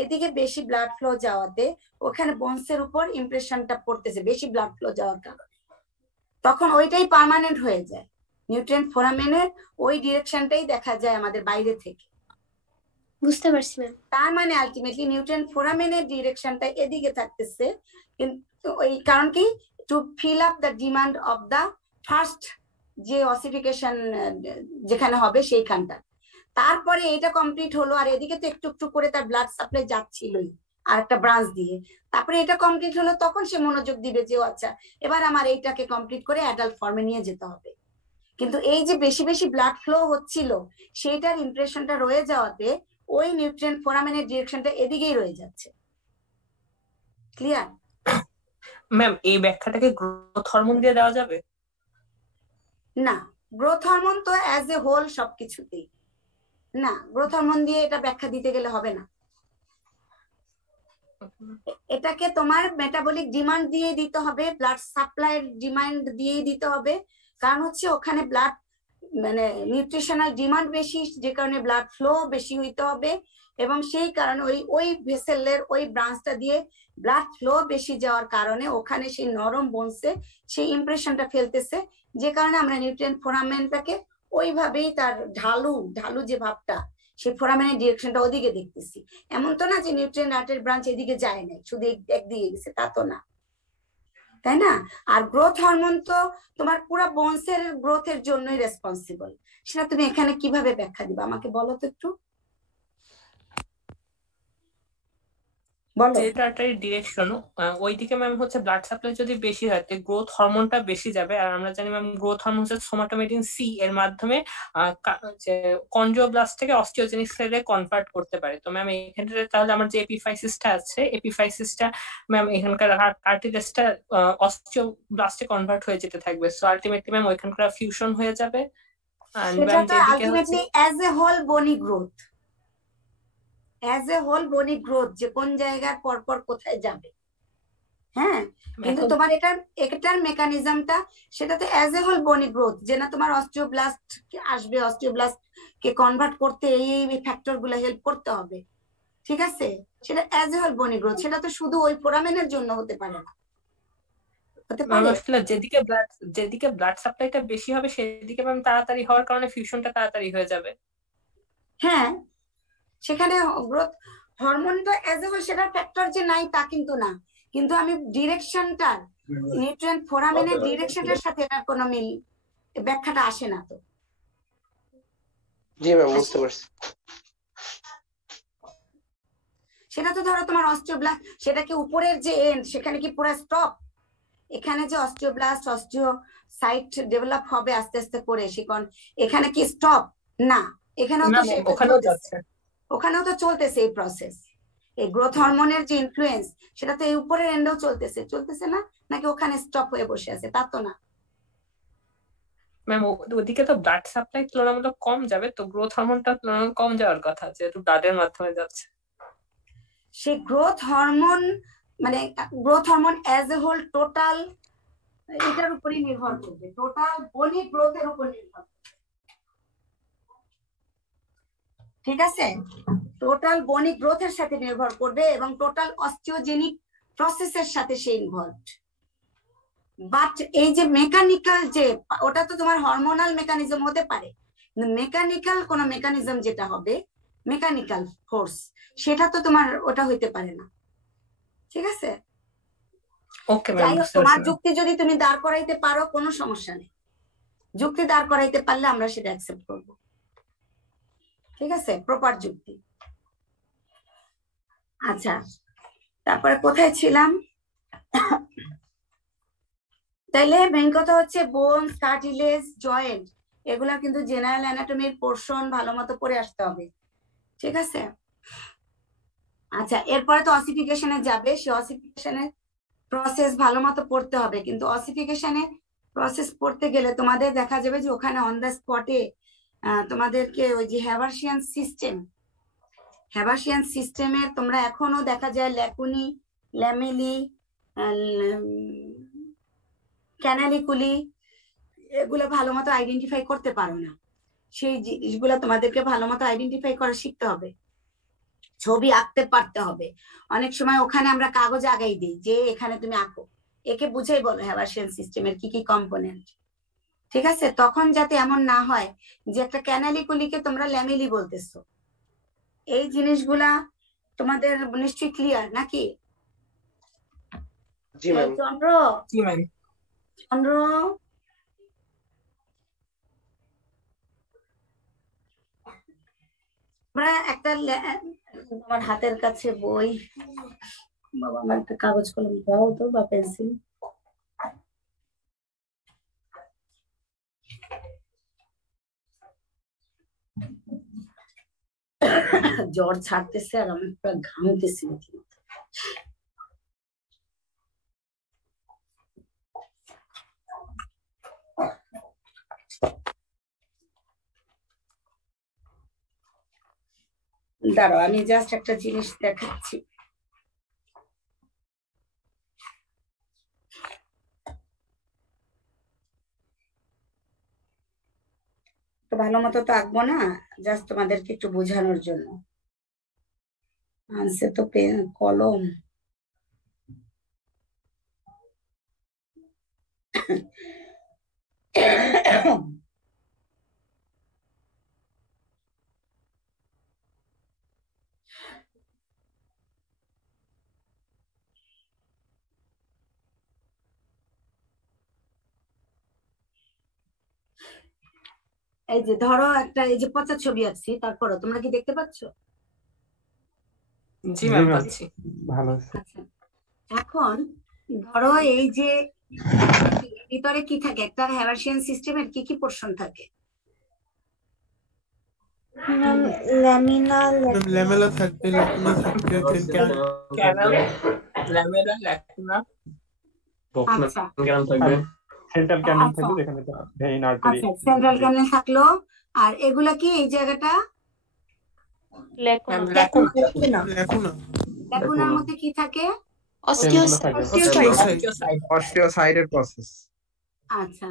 এদিকে বেশি ব্লাড ফ্লো যাওয়াতে ওখানে বোনসের উপর ইমপ্রেশনটা পড়তেছে বেশি ব্লাড ফ্লো যাওয়ার কারণে, তখন ওইটাই পার্মানেন্ট হয়ে যায়। নিউট্রিয়েন্ট ফোরামেনের ওই ডিরেকশনটাই দেখা যায় আমাদের বাইরে থেকে। বুঝতে পারছি ম্যাম। তার মানে আলটিমেটলি নিউট্রিয়েন্ট ফোরামেনের ডিরেকশনটা এদিকে থাকতেছে, কিন্তু ওই কারণ কি, to fill up the demand of the first যে অসিফিকেশন যেখানে হবে সেইখানটা। তারপরে এটা কমপ্লিট হলো, আর এদিকে তো একটু একটু করে তার ব্লাড সাপ্লাই যাচ্ছিলই, আর একটা ব্রাঞ্চ দিয়ে। তারপরে এটা কমপ্লিট হলো, তখন সে মনোযোগ দিবে যে ও আচ্ছা এবার আমার এইটাকে কমপ্লিট করে অ্যাডাল্ট ফর্মে নিয়ে যেতে হবে। কিন্তু এই যে বেশি বেশি ব্লাড ফ্লো হচ্ছিল সেইটার ইমপ্রেশনটা রয়ে যাওয়াতে ওই নিউট্রিয়েন্ট ফোরামেনের ডিরেকশনটা এদিকেই রয়ে যাচ্ছে। ক্লিয়ার? ম্যাম এই ব্যাখ্যাটাকে গ্রোথ হরমোন দিয়ে দেওয়া যাবে? না, গ্রোথ হরমোন তো অ্যাজ এ হোল সবকিছুতেই না, গ্রোথ হরমোন দিয়ে এটা ব্যাখ্যা দিতে গেলে হবে না। এটাকে তোমার মেটাবলিক ডিমান্ড দিয়ে দিতে হবে, ব্লাড সাপ্লাইয়ের ডিমান্ড দিয়ে দিতে হবে। কারণ হচ্ছে ওখানে ব্লাড মানে নিউট্রিশনাল ডিমান্ড বেশি, যে কারণে ব্লাড ফ্লো বেশি হইতে হবে, এবং সেই কারণে ওই ভেসেলের ওই ব্রাঞ্চটা দিয়ে ব্লাড ফ্লো বেশি যাওয়ার কারণে ওখানে সেই নরম বোনসে সেই ইমপ্রেশনটা ফেলতেছে, যে কারণে আমরা নিউট্রিয়েন্ট ফোরামেনটাকে ওইভাবেই তার ঢালু যে ভাবটা, সেই ফোরামেনের ডিরেকশনটা ওদিকে দেখতেছি। এমন তো না যে নিউট্রিয়েন্ট আর্টের ব্রাঞ্চ এদিকে যায় নাই, শুধু একদিকে গেছে, তা তো না, তাই না? আর গ্রোথ হরমোন তো তোমার পুরো বোনসের গ্রোথের জন্যই রেসপন্সিবল। সেটা তুমি এখানে কিভাবে ব্যাখ্যা দিবা আমাকে বলো তো একটু, বলো। যেহেতু আর্টারি ডিরেকশন ওইদিকে ম্যাম হচ্ছে ব্লাড সাপ্লাই যদি বেশি হয় তো গ্রোথ হরমোনটা বেশি যাবে। আর আমরা জানি ম্যাম গ্রোথ হরমোন হচ্ছে সোমাটোমেটিন সি এর মাধ্যমে কন্ড্রোব্লাস্ট থেকে অস্টিওজেনিক সেলে কনভার্ট করতে পারে। তো ম্যাম এখানে তাহলে আমার যে এপিফাইসিসটা আছে, এপিফাইসিসটা ম্যাম এখানকার কার্টিলেজটা অস্টিওব্লাস্টে কনভার্ট হয়ে যেতে থাকবে। সো আলটিমেটলি ম্যাম ওইখানকার ফিউশন হয়ে যাবে। সেটা তো ultimately as a whole bony growth, as a whole body growth, যে কোন জায়গার পরপর কোথায় যাবে। হ্যাঁ, কিন্তু তোমার এটার মেকানিজমটা সেটা তো as a whole body growth, যে না তোমার অস্টিওব্লাস্ট আসবে, অস্টিওব্লাস্ট কে কনভার্ট করতে এই ফ্যাক্টর গুলো হেল্প করতে হবে, ঠিক আছে? সেটা as a whole body growth, সেটা তো শুধু ওই ফোরামেনের জন্য হতে পারে না, হতে পারে। আসলে যেদিকে ব্লাড সাপ্লাইটা বেশি হবে সেদিকে ম্যাম তাড়াতাড়ি হওয়ার কারণে ফিউশনটা তাড়াতাড়ি হয়ে যাবে। হ্যাঁ, সেখানে গ্রোথ হরমোনটা অ্যাজ এ হোল সেটার ফ্যাক্টর যে নাই তা কিন্তু না, কিন্তু আমি ডিরেকশনটার নিউট্রিয়েন্ট ফোরামেনের ডিরেকশনটার সাথে এটার কোনো মিল ব্যাখ্যাটা আসে না তো। জি ম্যাম, বুঝতে পারছি। সেটা তো ধরো তোমার অস্টিওব্লাস্ট, সেটা কি উপরের যে এন্ড সেখানে কি পুরো স্টপ? এখানে যে অস্টিওব্লাস্ট অস্টিওসাইট ডেভেলপ হবে আস্তে আস্তে করে, সেখান এখানে কি স্টপ? না, এখানেও তো ওখানেও তো চলতেছে এই প্রসেস। এই গ্রোথ হরমোনের যে ইনফ্লুয়েন্স সেটা তো এই উপরের এন্ডেও চলতেছে না, নাকি ওখানে স্টপ হয়ে বসে আছে? তা তো না ম্যাম। ওদিকে তো ব্লাড সাপ্লাই তুলনামূলক কম যাবে, তো গ্রোথ হরমোনটা তুলনামূলক কম যাওয়ার কথা, যেহেতু ব্লাডের মাধ্যমে যাচ্ছে। সেই গ্রোথ হরমোন মানে growth hormone as a whole total এটার উপরই নির্ভর করবে, টোটাল বডি গ্রোথের উপর নির্ভর করবে, ঠিক আছে? টোটাল বডি গ্রোথের সাথে নির্ভর করবে এবং টোটাল অস্টিওজেনিক প্রসেসের সাথে সে ইনভলভড। বাট এই যে মেকানিক্যাল যে ওটা তো তোমার হরমোনাল মেকানিজম হতে পারে, মেকানিক্যাল কোন মেকানিজম যেটা হবে, মেকানিক্যাল ফোর্স, সেটা তো তোমার ওটা হইতে পারে না, ঠিক আছে? ওকে যাই ম্যাম, হোক, তোমার যুক্তি যদি তুমি দাঁড় করাইতে পারো কোনো সমস্যা নেই, যুক্তি দাঁড় করাইতে পারলে আমরা সেটা অ্যাকসেপ্ট করব, ঠিক আছে? প্রপার যুক্তি। আচ্ছা, তারপরে কোথায় ছিলাম? তাইলে মেইন কথা হচ্ছে বোনস, কার্টিলেজ, জয়েন্ট এগুলা কিন্তু জেনারেল অ্যানাটমির পোরশন ভালো মতো পড়ে আসতে হবে, ঠিক আছে? আচ্ছা, এরপরে তো অসিফিকেশনে যাবে, সে অসিফিকেশনের প্রসেস ভালো মতো পড়তে হবে, কিন্তু অসিফিকেশনে প্রসেস পড়তে গেলে তোমাদের দেখা যাবে যে ওখানে অন দ্য স্পটে তোমাদেরকে ওই যে হ্যাবাসিয়ান সিস্টেমের তোমরা এখনো দেখা যায় ল্যাকুনি, ল্যামেলি, ক্যানালিকুলি এগুলো ভালো মতো আইডেন্টিফাই করতে পারো না। সেই জিনিসগুলো তোমাদেরকে ভালো মতো আইডেন্টিফাই করা শিখতে হবে, ছবি আঁকতে পারতে হবে। অনেক সময় ওখানে আমরা কাগজ আগাই দিই যে এখানে তুমি আঁকো, একে বুঝাই বলো হ্যাবাসিয়ান সিস্টেমের কি কি কম্পোনেন্ট, ঠিক আছে? তখন যাতে এমন না হয় যে একটা ক্যানালিকুলিকে তোমরা ল্যামেলি বলতেছো। এই জিনিসগুলা তোমাদের নিশ্চয়ই ক্লিয়ার নাকি? জি ম্যাম। চন্দ্র, জি ম্যাম। চন্দ্র, আমরা একটা আমার হাতের কাছে বই, বাবা আমার একটা কাগজ কলম দাও তো বা পেন্সিল। জ্বর ছাড়তেছে আর আমি পুরো ঘামতেছি রীতিমতো। দাঁড়াও আমি জাস্ট একটা জিনিস দেখাচ্ছি। তো ভালো মতো তো আঁকবো না, জাস্ট তোমাদেরকে একটু বোঝানোর জন্য। আনছে তো পেন কলম। এই যে ধরো একটা এই যে পচা ছবি আঁকছি, তারপরও তোমরা কি দেখতে পাচ্ছ? জি জি ম্যাম ম্যাম, পাচ্ছি। ভালো আছে। আচ্ছা, এখন ধরো এই যে ভিতরে কি থাকে, একটা হ্যাভার্সিয়ান সিস্টেমের কি কি পোর্শন থাকে? ম্যাম ল্যামিনা ল্যামেলা থাকবে, ল্যাকুনা থাকবে, ক্যানাল, ল্যামেলা, ল্যাকুনা। আচ্ছা সেন্ট্রাল ক্যানেল আচ্ছা থাকবে যেখানে ভেইন আর্টারি। আচ্ছা, সেন্ট্রাল ক্যানেল থাকলো। আর এগুলা কি এই জায়গাটা? ল্যাকুনা। ল্যাকুনা। ল্যাকুনা, ল্যাকুনার মধ্যে কি থাকে? সেলগুলো থাকে। অস্টিওসাইট। অস্টিওসাইটের প্রসেস। আচ্ছা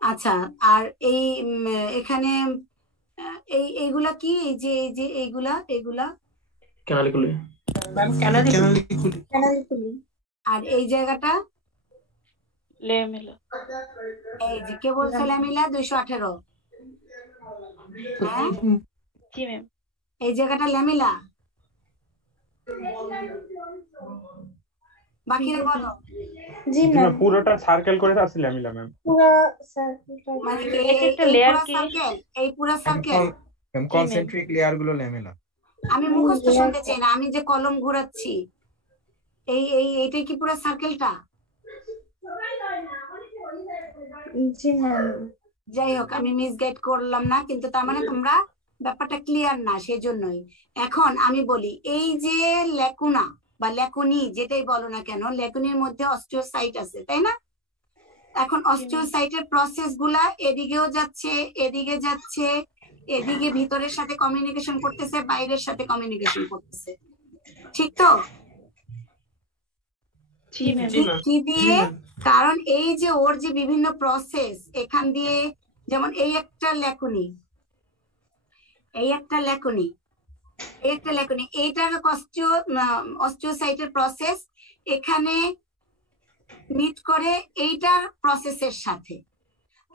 আচ্ছা, আর এই এখানে এইগুলা কি, এই যে এইগুলা ম্যাম ক্যানালিকুলি। ক্যানালিকুলি। আর এই জায়গাটা লেমেলা। এই যে কে বলছে ল্যামিলা 218? হ্যাঁ, জি ম্যাম। এই জায়গাটা ল্যামিলা। বাকিরা বলো। জি জি ম্যাম, ম্যাম, পুরোটা সার্কেল করে আছে ল্যামিলা ম্যাম। পুরো সার্কেলটা মানে কি এক একটা এই layer পুরো কি? সার্কেল, এই পুরো সার্কেল? কনসেন্ট্রিক লেয়ার গুলো ল্যামেলা। আমি মুখস্থ শুনতে চাই না, আমি যে কলম ঘোরাচ্ছি এইটাই কি পুরো সার্কেলটা? জি ম্যাম। যাই হোক, আমি মিসগাইড করলাম না, কিন্তু তার মানে তোমরা ব্যাপারটা ক্লিয়ার না, সেজন্যই। এখন আমি বলি, এই যে ল্যাকুনা বা ল্যাকুনি যেটাই বলো না কেন, ল্যাকুনির মধ্যে অস্টিওসাইট আছে, তাই না? এখন অস্টিওসাইটের প্রসেস গুলা এদিকেও যাচ্ছে, এদিকে যাচ্ছে, এদিকে ভিতরের সাথে কমিউনিকেশন করতেছে, বাইরের সাথে কমিউনিকেশন করতেছে, ঠিক তো? জি ম্যাম। কি দিয়ে? কারণ এই যে ওর যে বিভিন্ন প্রসেস এখান দিয়ে, যেমন এই একটা ল্যাকুনি, এইটা অস্টিওসাইটের প্রসেস এখানে মিট করে এইটার প্রসেসের সাথে।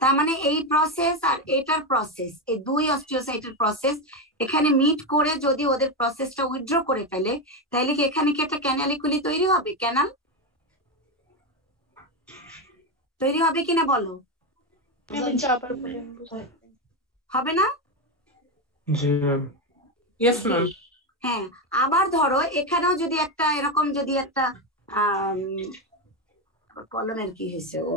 তার মানে এই প্রসেস আর এটার প্রসেস, এই দুই অস্টিওসাইটের প্রসেস এখানে মিট করে যদি ওদের প্রসেসটা উইথড্র করে ফেলে, তাহলে কি এখানে কি একটা ক্যানালিকুলি তৈরি হবে? ক্যানাল তৈরি হবে কিনা বলো? আবার বলেন, বুঝতে হবে না? জি ম্যাম। Yes ma'am. হ্যাঁ, আবার ধরো এখানেও যদি একটা এরকম যদি একটা কলমের কি হয়েছে ও,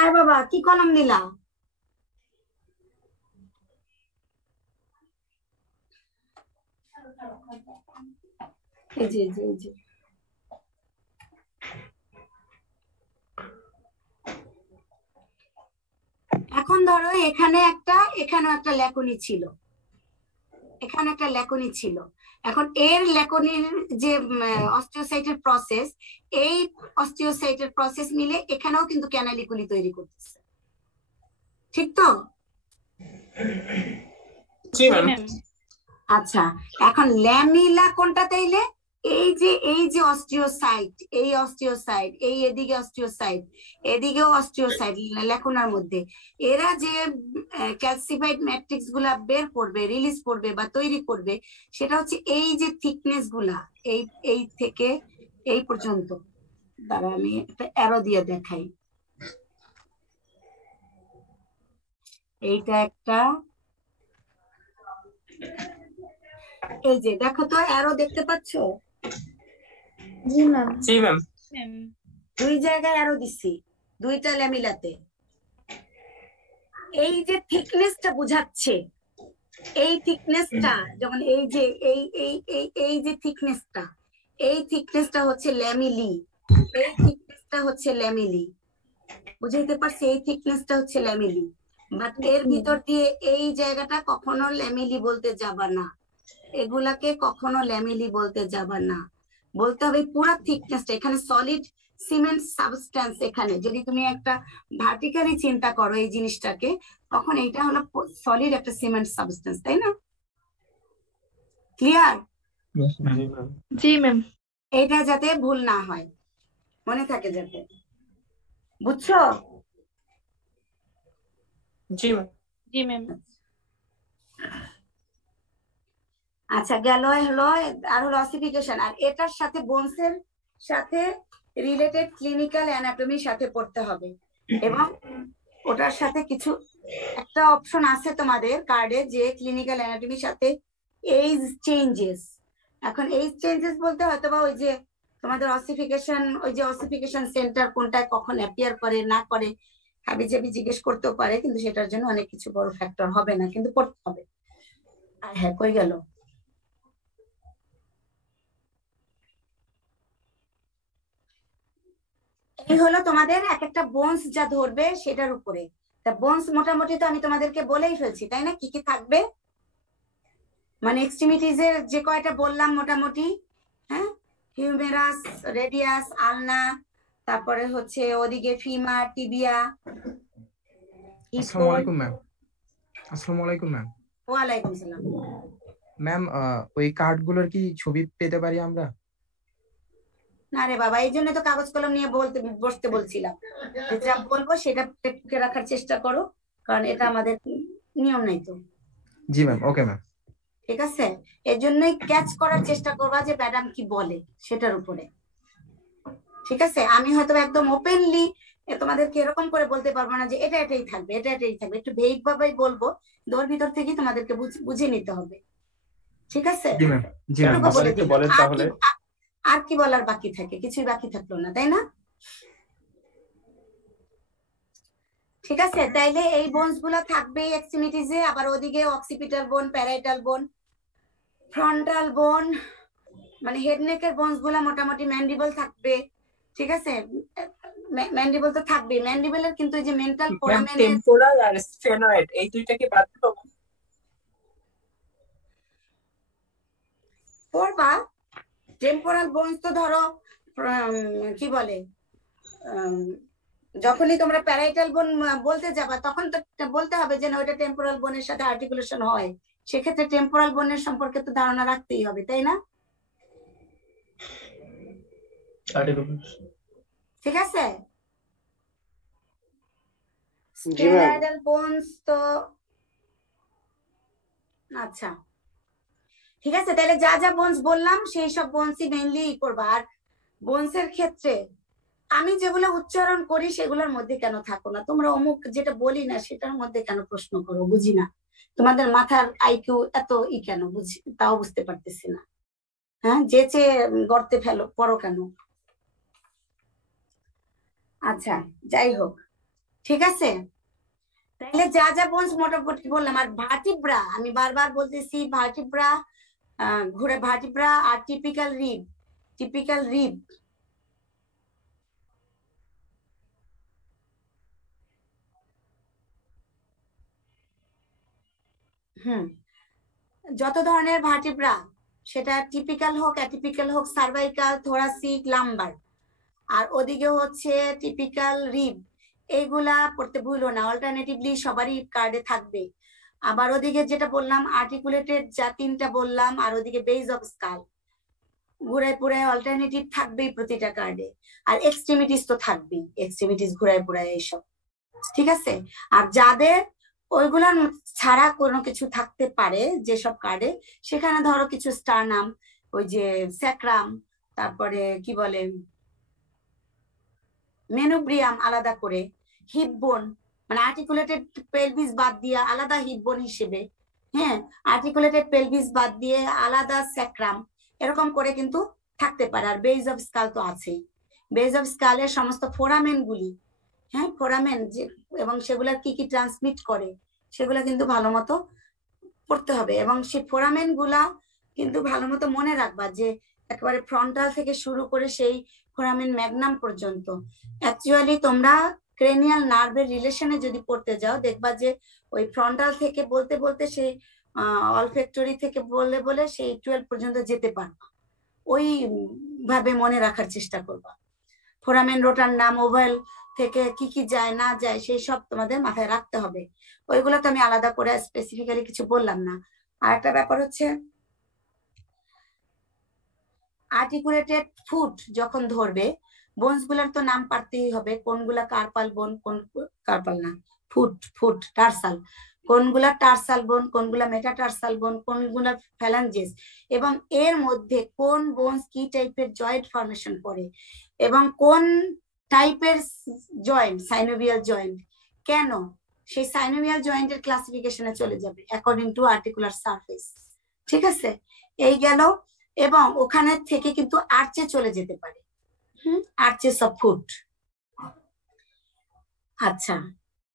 আর বাবা কি কলম নিলা? এই যে এখন ধরো এখানেও একটা ল্যাকুনি ছিল, এখানে একটা ল্যাকুনি ছিল। এখন এর ল্যাকুনির যে অস্টিওসাইটের প্রসেস, এই অস্টিওসাইটের প্রসেস মিলে এখানেও কিন্তু ক্যানালিকুলি তৈরি করতেছে, ঠিক তো? জি ম্যাম। আচ্ছা, এখন ল্যামিলা কোনটা তাইলে? এই যে অস্টিওসাইট, এই এদিকে অস্টিওসাইট, এদিকেও অস্টিওসাইট ল্যাকুনার মধ্যে, এরা যে ক্যালসিফাইড ম্যাট্রিক্স গুলা বের করবে, রিলিজ করবে বা তৈরি করবে, সেটা হচ্ছে এই যে থিকনেস গুলা, এই থেকে এই পর্যন্ত। দাঁড়া আমি একটা অ্যারো দিয়ে দেখাই। এইটা একটা, এই যে দেখো তো অ্যারো দেখতে পাচ্ছো? জি ম্যাম। জি ম্যাম। ম্যাম দুই জায়গায় অ্যারো দিছি, দুইটা ল্যামিলাতে। এই যে থিকনেসটা বুঝাচ্ছে, এই থিকনেসটা যেমন এই যে এই যে থিকনেসটা, এই থিকনেসটা হচ্ছে ল্যামিলি, এই থিকনেসটা হচ্ছে ল্যামিলি। বুঝাইতে পারছি? এই থিকনেসটা হচ্ছে ল্যামিলি, বাট এর ভিতর দিয়ে এই জায়গাটা কখনো ল্যামিলি বলতে যাবা না, এগুলাকে কখনো ল্যামিলি বলতে যাবা না, বলতে হবে পুরো থিকনেসটা। এখানে সলিড সিমেন্ট সাবস্ট্যান্স, এখানে যদি তুমি একটা ভার্টিক্যালি চিন্তা করো এই জিনিসটাকে, তখন এইটা হলো সলিড একটা সিমেন্ট সাবস্ট্যান্স, তাই না? ক্লিয়ার? জি ম্যাম। জি ম্যাম। এইটা যাতে ভুল না হয়, মনে থাকে যাতে। বুঝছো? জি ম্যাম। জি ম্যাম। আচ্ছা, গেল হলো আর হলো অসিফিকেশন। আর এটার সাথে বোনসের সাথে রিলেটেড ক্লিনিক্যাল অ্যানাটমির সাথে পড়তে হবে, এবং ওটার সাথে কিছু একটা অপশন আছে তোমাদের কার্ডে যে ক্লিনিক্যাল অ্যানাটমির সাথে এইজ চেঞ্জেস। এখন এইজ চেঞ্জেস বলতে হয়তো বা ওই যে তোমাদের অসিফিকেশন, ওই যে অসিফিকেশন সেন্টার কোনটায় কখন অ্যাপিয়ার করে না করে হাবিজাবি জিজ্ঞেস করতেও পারে, কিন্তু সেটার জন্য অনেক কিছু বড় ফ্যাক্টর হবে না, কিন্তু পড়তে হবে। আর হ্যাঁ, কই গেল? এই হলো তোমাদের এক একটা বোনস যা ধরবে সেটার উপরে। তা বোনস মোটামুটি তো আমি তোমাদেরকে বলেই ফেলছি, তাই না? কি কি থাকবে, মানে এক্সট্রিমিটিজ এর যে কয়টা বললাম মোটামুটি, হ্যাঁ, হিউমেরাস, রেডিয়াস, আলনা, তারপরে হচ্ছে ওদিকে ফিমার, টিবিয়া। আসসালামু আলাইকুম ম্যাম। আসসালামু আলাইকুম ম্যাম। ওয়ালাইকুম সালাম। ম্যাম ওই কার্ডগুলোর কি ছবি পেতে পারি আমরা? না রে বাবা, এই জন্য তো কাগজ কলম নিয়ে বসতে বলছিলাম, যে যা বলবো সেটা টুকে রাখার চেষ্টা করো, কারণ এটা আমাদের নিয়ম নাই তো। জি ম্যাম, ওকে ম্যাম। ঠিক আছে, এর জন্যই ক্যাচ করার চেষ্টা করবা যে ম্যাডাম কি বলে সেটার উপরে। ঠিক আছে, আমি হয়তো একদম ওপেনলি তোমাদেরকে এরকম করে বলতে পারবো না যে এটা এটাই থাকবে, এটা এটাই থাকবে, একটু ভেগ ভাবেই বলবো, ওর ভিতর থেকে তোমাদেরকে বুঝে নিতে হবে। ঠিক আছে, জি ম্যাম। জি ম্যাম। এটুকু বলে একটু দিলাম। বলেন তাহলে। আর কি বলার বাকি থাকে? কিছুই বাকি থাকলো না, তাই না? ঠিক আছে, তাইলে এই বোনস গুলা থাকবে এক্সট্রিমিটিজে। আবার ওদিকে অক্সিপিটাল বোন, প্যারাইটাল বোন, ফ্রন্টাল বোন, মানে হেড নেকের বোনস গুলা মোটামুটি ম্যান্ডিবল থাকবে। ঠিক আছে, ম্যান্ডিবল তো থাকবে, ম্যান্ডিবলের কিন্তু এই যে মেন্টাল ম্যাম ফোরামেনের টেম্পোরাল আর স্ফেনয়েড এই দুইটাকে বাদ দেবো? পড়বা। টেম্পোরাল বোনস তো ধরো কি বলে, যখনই তোমরা প্যারাইটাল বোন বলতে যাবা তখন তো বলতে হবে যে না ওইটা টেম্পোরাল বোনের সাথে আর্টিকুলেশন হয়, সেক্ষেত্রে টেম্পোরাল বোনের সম্পর্কে তো ধারণা রাখতেই হবে, তাই না? ঠিক আছে, জি ম্যাম। স্ফেনয়েডাল বোনস তো আচ্ছা ঠিক আছে, তাহলে যা যা বোনস বললাম সেই সব বোনসই মেইনলি করবা। আর বোনসের ক্ষেত্রে আমি যেগুলো উচ্চারণ করি সেগুলোর মধ্যে কেন থাকো না তোমরা? অমুক যেটা বলি না সেটার মধ্যে কেন প্রশ্ন করো? বুঝি না, তোমাদের মাথার আইকিউ এত কেন বুঝি, তাও বুঝতে পারতেছি না। হ্যাঁ, যেচে গর্তে ফেলো পড়ো কেন? আচ্ছা, যাই হোক, ঠিক আছে, তাহলে যা যা বোনস মোটামুটি বললাম। আর ভার্টিব্রা, আমি বারবার বলতেছি ভার্টিব্রা, ঘুরে ভার্টিব্রা আর টিপিক্যাল রিব, টিপিক্যাল রিব, যত ধরনের ভার্টিব্রা, সেটা টিপিক্যাল হোক, অ্যাটিপিক্যাল হোক, সার্ভাইকাল, থোরাসিক, লাম্বার, আর ওদিকে হচ্ছে টিপিক্যাল রিব, এইগুলা পড়তে ভুলো না, অল্টারনেটিভলি সবারই কার্ডে থাকবে। আবার ওদিকে যেটা বললাম আর্টিকুলেটেড যা তিনটা বললাম, আর ওদিকে বেজ অফ স্কাল, ঘুরায় পুরায় অল্টারনেটিভ থাকবেই প্রতিটা কার্ডে। আর এক্সট্রিমিটিস তো থাকবেই, এক্সট্রিমিটিস ঘুরায় পুরায় এইসব। ঠিক আছে, আর যাদের ওইগুলার ছাড়া কোনো কিছু থাকতে পারে যেসব কার্ডে, সেখানে ধরো কিছু স্টারনাম, ওই যে স্যাক্রাম, তারপরে কি বলে মেনুব্রিয়াম আলাদা করে, হিপ বোন, মানে আর্টিকুলেটেড পেলভিস বাদ দিয়া আলাদা হিপ বোন হিসেবে, হ্যাঁ, আর্টিকুলেটেড পেলভিস বাদ দিয়ে আলাদা স্যাক্রাম এরকম করে কিন্তু থাকতে পারে। আর বেজ অফ স্কাল তো আছেই। বেজ অফ স্কালের সমস্ত ফোরামেন গুলি, হ্যাঁ ফোরামেন যে, এবং সেগুলা কি কি ট্রান্সমিট করে সেগুলা কিন্তু ভালো মতো পড়তে হবে। এবং সেই ফোরামেন গুলা কিন্তু ভালো মতো মনে রাখবা যে একেবারে ফ্রন্টাল থেকে শুরু করে সেই ফোরামেন ম্যাগনাম পর্যন্ত। অ্যাকচুয়ালি তোমরা ক্রেনিয়াল নার্ভের রিলেশনে যদি পড়তে যাও দেখবা যে ওই ফ্রন্টাল থেকে বলতে বলতে সেই অলফ্যাক্টরি থেকে বলে বলে সেই 12 পর্যন্ত যেতে পারবা। ওই ভাবে মনে রাখার চেষ্টা করবা। ফোরামেন রোটার নাম, ওভাল থেকে কি কি যায় না যায় সেই সব তোমাদের মাথায় রাখতে হবে। ওইগুলো তো আমি আলাদা করে স্পেসিফিক্যালি কিছু বললাম না। আর একটা ব্যাপার হচ্ছে আর্টিকুলেটেড ফুট যখন ধরবে, বোনস গুলার তো নাম পারতেই হবে, কোনগুলা কার্পাল বোন, কোন কার্পাল না ফুট, ফুট টার্সাল, কোনগুলা টার্সাল বোন, কোনগুলা মেটাটার্সাল বোন, কোনগুলা ফ্যালাঞ্জেস, এবং এর মধ্যে কোন বোনস কি টাইপের জয়েন্ট ফর্মেশন করে, এবং কোন টাইপের জয়েন্ট সাইনোভিয়াল জয়েন্ট, কেন সেই সাইনোভিয়াল জয়েন্টের ক্লাসিফিকেশনে চলে যাবে অ্যাকর্ডিং টু আর্টিকুলার সারফেস। ঠিক আছে, এই গেল। এবং ওখানে থেকে কিন্তু আর্চে চলে যেতে পারে, আর্চেস অফ ফুট। আচ্ছা,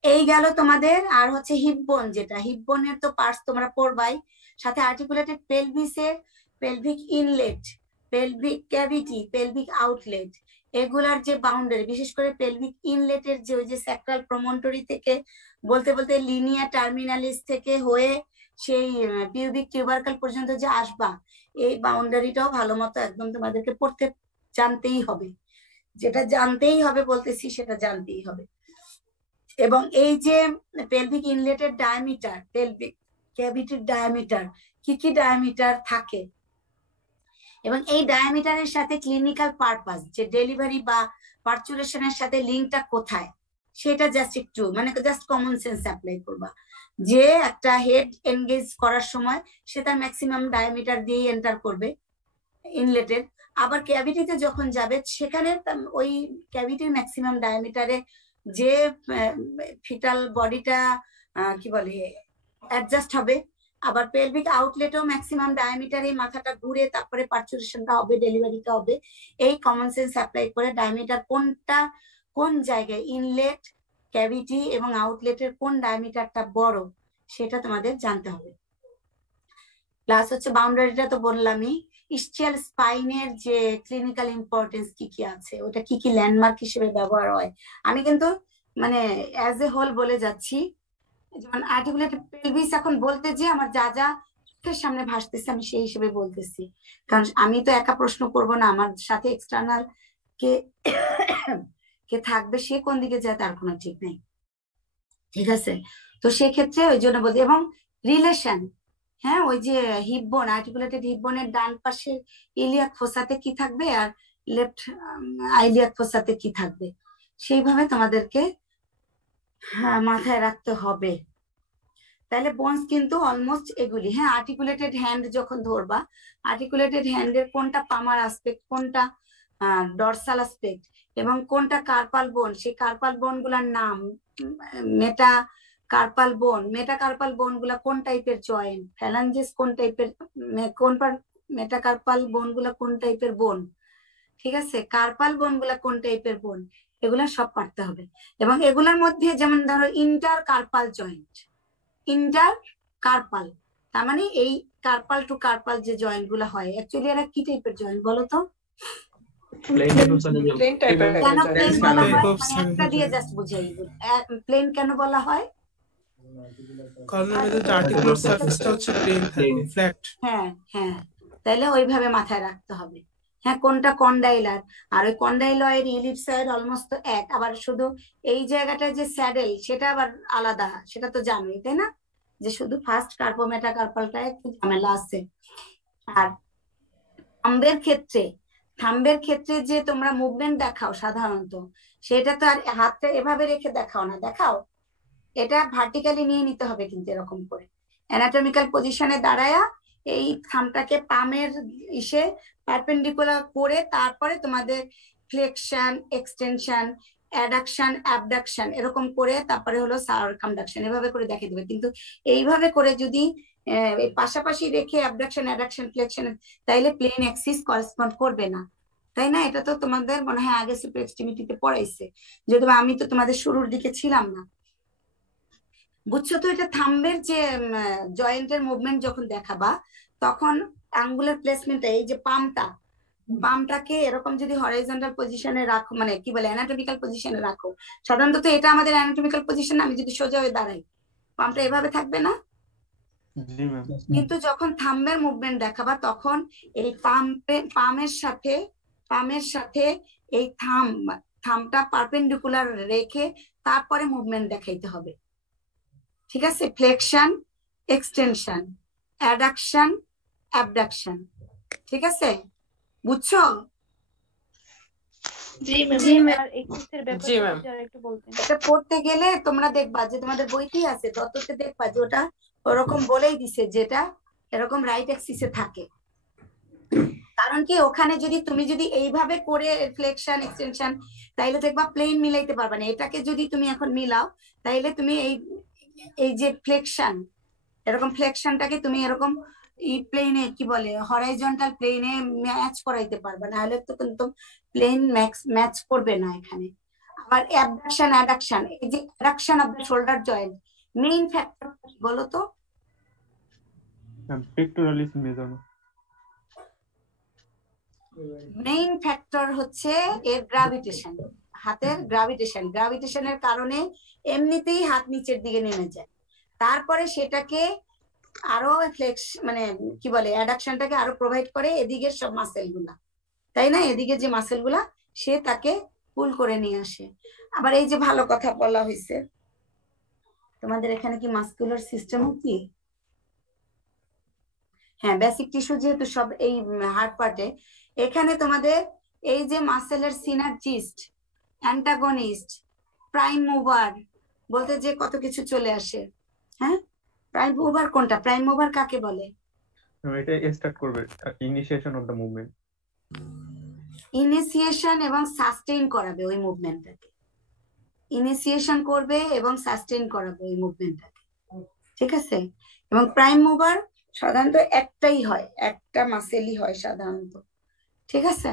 এই গেল তোমাদের। আর হচ্ছে হিপ বোন, যেটা হিপ বোনের তো পার্টস তোমরা পড়বাই, সাথে আর্টিকুলেটেড পেলভিসের pelvic inlet, pelvic cavity, pelvic outlet, এগুলার যে বাউন্ডারি, বিশেষ করে পেলভিক ইনলেটের যে ওই যে স্যাক্রাল প্রমন্টরি থেকে বলতে বলতে লিনিয়া টার্মিনালিস থেকে হয়ে সেই পিউবিক টিউবারকাল পর্যন্ত যে আসবা, এই বাউন্ডারিটাও ভালো মতো একদম তোমাদেরকে পড়তে জানতেই হবে। যেটা জানতেই হবে বলতেছি সেটা জানতেই হবে। এবং এই যে পেলভিক ইনলেটের ডায়ামিটার, পেলভিক ক্যাভিটির ডায়ামিটার, কি কি ডায়ামিটার থাকে, এবং এই ডায়ামিটারের সাথে ক্লিনিক্যাল পারপাস, যে ডেলিভারি বা পার্চুরেশনের সাথে লিঙ্কটা কোথায়, সেটা জাস্ট একটু মানে জাস্ট কমন সেন্স অ্যাপ্লাই করবা। যে একটা হেড এনগেজ করার সময় সে তার ম্যাক্সিমাম ডায়ামিটার দিয়েই এন্টার করবে ইনলেটের, আবার ক্যাভিটিতে যখন যাবে সেখানে ওই ক্যাভিটির ম্যাক্সিমাম ডায়ামিটারে যে ফিটাল বডিটা কি বলে অ্যাডজাস্ট হবে, আবার পেলভিক আউটলেটও ম্যাক্সিমাম ডায়ামিটারে মাথাটা ঘুরে তারপরে পার্চুরেশনটা হবে, ডেলিভারিটা হবে। এই কমন সেন্স অ্যাপ্লাই করে ডায়ামিটার কোনটা কোন জায়গায়, ইনলেট, ক্যাভিটি এবং আউটলেটের কোন ডায়ামিটারটা বড় সেটা তোমাদের জানতে হবে। প্লাস হচ্ছে বাউন্ডারিটা তো বললামই, ইস্চিয়াল স্পাইনের যে ক্লিনিক্যাল ইম্পর্টেন্স কি কি আছে, ওটা কি কি ল্যান্ডমার্ক হিসেবে ব্যবহার হয়, আমি কিন্তু মানে অ্যাজ এ হোল বলে যাচ্ছি। যেমন আর্টিকুলেটেড পেলভিস এখন বলতে যে আমার যা যা চোখের সামনে ভাসতেছে আমি সেই হিসেবে বলতেছি, কারণ আমি তো একা প্রশ্ন করব না, আমার সাথে এক্সটার্নাল কে থাকবে, সে কোন দিকে যায় তার কোনো ঠিক নেই। ঠিক আছে, তো সেক্ষেত্রে ওই জন্য বলছি। এবং রিলেশন, হ্যাঁ ওই যে হিপ বোন, আর্টিকুলেটেড হিপ বোনের ডান পাশের ইলিয়াক ফোসাতে কি থাকবে আর লেফট আইলিয়াক ফোসাতে কি থাকবে, সেইভাবে তোমাদেরকে মাথায় রাখতে হবে। তাহলে বোনস কিন্তু অলমোস্ট এগুলি। হ্যাঁ, আর্টিকুলেটেড হ্যান্ড যখন ধরবা, আর্টিকুলেটেড হ্যান্ডের কোনটা পামার আসপেক্ট, কোনটা ডরসাল আসপেক্ট, এবং কোনটা কার্পাল বোন, সেই কার্পাল বোন গুলার নাম, মেটা কার্পাল বোন, মেটা কার্পাল বোন গুলা কোন টাইপের জয়েন্ট, ফ্যালাঞ্জেস কোন টাইপের, কোন মেটা কার্পাল বোন গুলা কোন টাইপের বোন, ঠিক আছে, কার্পাল বোন গুলা কোন টাইপের বোন, এগুলা সব পারতে হবে। এবং এগুলোর মধ্যে যেমন ধরো inter carpal joint, inter carpal, তার মানে এই কার্পাল টু কার্পাল যে জয়েন্ট গুলা হয়, অ্যাকচুয়ালি এরা কি টাইপের জয়েন্ট বলো তো? প্লেন টাইপের কেন প্লেন বলা হয়, মানে একটা দিয়ে জাস্ট বুঝাই, প্লেন কেন বলা হয়? কারণ আর্টিকুলার সারফেসটা হচ্ছে প্লেন থাকে, ফ্ল্যাট। হ্যাঁ হ্যাঁ, তাহলে ওইভাবে মাথায় রাখতে হবে। হ্যাঁ, কোনটা কন্ডাইলার, আর ওই কন্ডাইলয়েড ইলিপসয়েড অলমোস্ট এক, আবার শুধু এই জায়গাটা যে স্যাডেল সেটা আবার আলাদা, সেটা তো জানোই তাই না, যে শুধু ফার্স্ট কার্পো মেটা কার্পালটা একটু ঝামেলা আছে। আর থাম্বের ক্ষেত্রে যে তোমরা মুভমেন্ট দেখাও সাধারণত, সেটা তো আর হাতটা এভাবে রেখে দেখাও না, দেখাও এটা ভার্টিক্যালি নিয়ে নিতে হবে, কিন্তু এরকম করে অ্যানাটমিক্যাল পজিশনে দাঁড়ায়া এই থামটাকে পামের ইসে পারপেন্ডিকুলার করে তারপরে তোমাদের ফ্লেকশন, এক্সটেনশন, অ্যাডাকশন, অ্যাবডাকশন এরকম করে তারপরে হলো সার্কামডাকশন, এভাবে করে দেখিয়ে দেবে। কিন্তু এইভাবে করে যদি এই পাশাপাশি রেখে অ্যাবডাকশন অ্যাডাকশন ফ্লেকশন, তাইলে প্লেন অ্যাক্সিস করেসপন্ড করবে না, তাই না? এটা তো তোমাদের মনে হয় আগে সুপার এক্সট্রিমিটিতে পড়াইছে, যদিও আমি তো তোমাদের শুরুর দিকে ছিলাম না। বুঝছো তো? এটা থাম্বের যে জয়েন্টের মুভমেন্ট যখন দেখাবা তখন অ্যাঙ্গুলার প্লেসমেন্ট, এই যে পামটাকে এরকম যদি হরাইজন্টাল পজিশনে রাখো, মানে কি বলে অ্যানাটমিক্যাল পজিশনে রাখো, সাধারণত এটা আমাদের অ্যানাটমিক্যাল পজিশন। আমি যদি সোজা হয়ে দাঁড়াই, পামটা এভাবে থাকবে না? জি ম্যাম। কিন্তু যখন থাম্বের মুভমেন্ট দেখাবা তখন এই পামের সাথে এই থামটা পারপেন্ডিকুলার রেখে তারপরে মুভমেন্ট দেখাইতে হবে, ঠিক আছে? ফ্লেকশন, এক্সটেনশন, অ্যাডাকশন, অ্যাবডাকশন, ঠিক আছে? বুঝছো? জি জি ম্যাম। ম্যাম। আর এক্সিসের জি ব্যাপারটা ম্যাম। যদি আরেকটু বলতেন। এটা পড়তে গেলে তোমরা দেখবা যে তোমাদের বইতেই আছে, তততে দেখবা যে ওটা ওরকম বলেই দিছে যেটা এরকম রাইট অ্যাক্সিসে থাকে। কারণ কি, ওখানে যদি তুমি যদি এইভাবে করে ফ্লেকশন এক্সটেনশন, তাইলে দেখবা প্লেন মিলাইতে পারবে না। এটাকে যদি তুমি এখন মিলাও, তাইলে তুমি এই যে ফ্লেকশন, এরকম ফ্লেকশনটাকে তুমি এরকম এই প্লেনে কি বলে হরাইজন্টাল প্লেনে ম্যাচ করাইতে পারবে না, হলে তো কিন্তু প্লেন ম্যাচ করবে না এখানে। আবার অ্যাবডাকশন অ্যাডাকশন, এই যে addiction of the shoulder joint, main factor বলো তো? Pectoralis major. মেইন ফ্যাক্টর হচ্ছে এর গ্রাভিটেশন, হাতের গ্রাভিটেশনের কারণে এমনিতেই হাত নিচের দিকে নেমে যায়, তারপরে সেটাকে আরো ফ্লেক্স মানে কি বলে অ্যাডাকশনটাকে আরো প্রোভাইড করে এদিকের সব মাসেল গুলা, তাই না? এদিকে যে মাসেল গুলা সে তাকে পুল করে নিয়ে আসে। আবার এই যে ভালো কথা বলা হয়েছে, তোমাদের এখানে কি মাসকুলার সিস্টেম কি? হ্যাঁ, বেসিক টিস্যু যেহেতু সব এই হার্ট পার্টে, এখানে তোমাদের এই যে মাসেলের সিনার্জিস্ট, অ্যান্টাগনিস্ট, প্রাইম মুভার বলতে যে কত কিছু চলে আসে। হ্যাঁ, প্রাইম মুভার কোনটা? প্রাইম মুভার কাকে বলে? এটা স্টার্ট করবে initiation of the movement. Initiation এবং সাস্টেইন করাবে ওই মুভমেন্টটাকে, ইনিশিয়েশন করবে এবং সাস্টেইন করাবে ওই মুভমেন্টটাকে, ঠিক আছে? এবং প্রাইম মুভার সাধারণত একটাই হয়, একটা মাসেলই হয় সাধারণত, ঠিক আছে?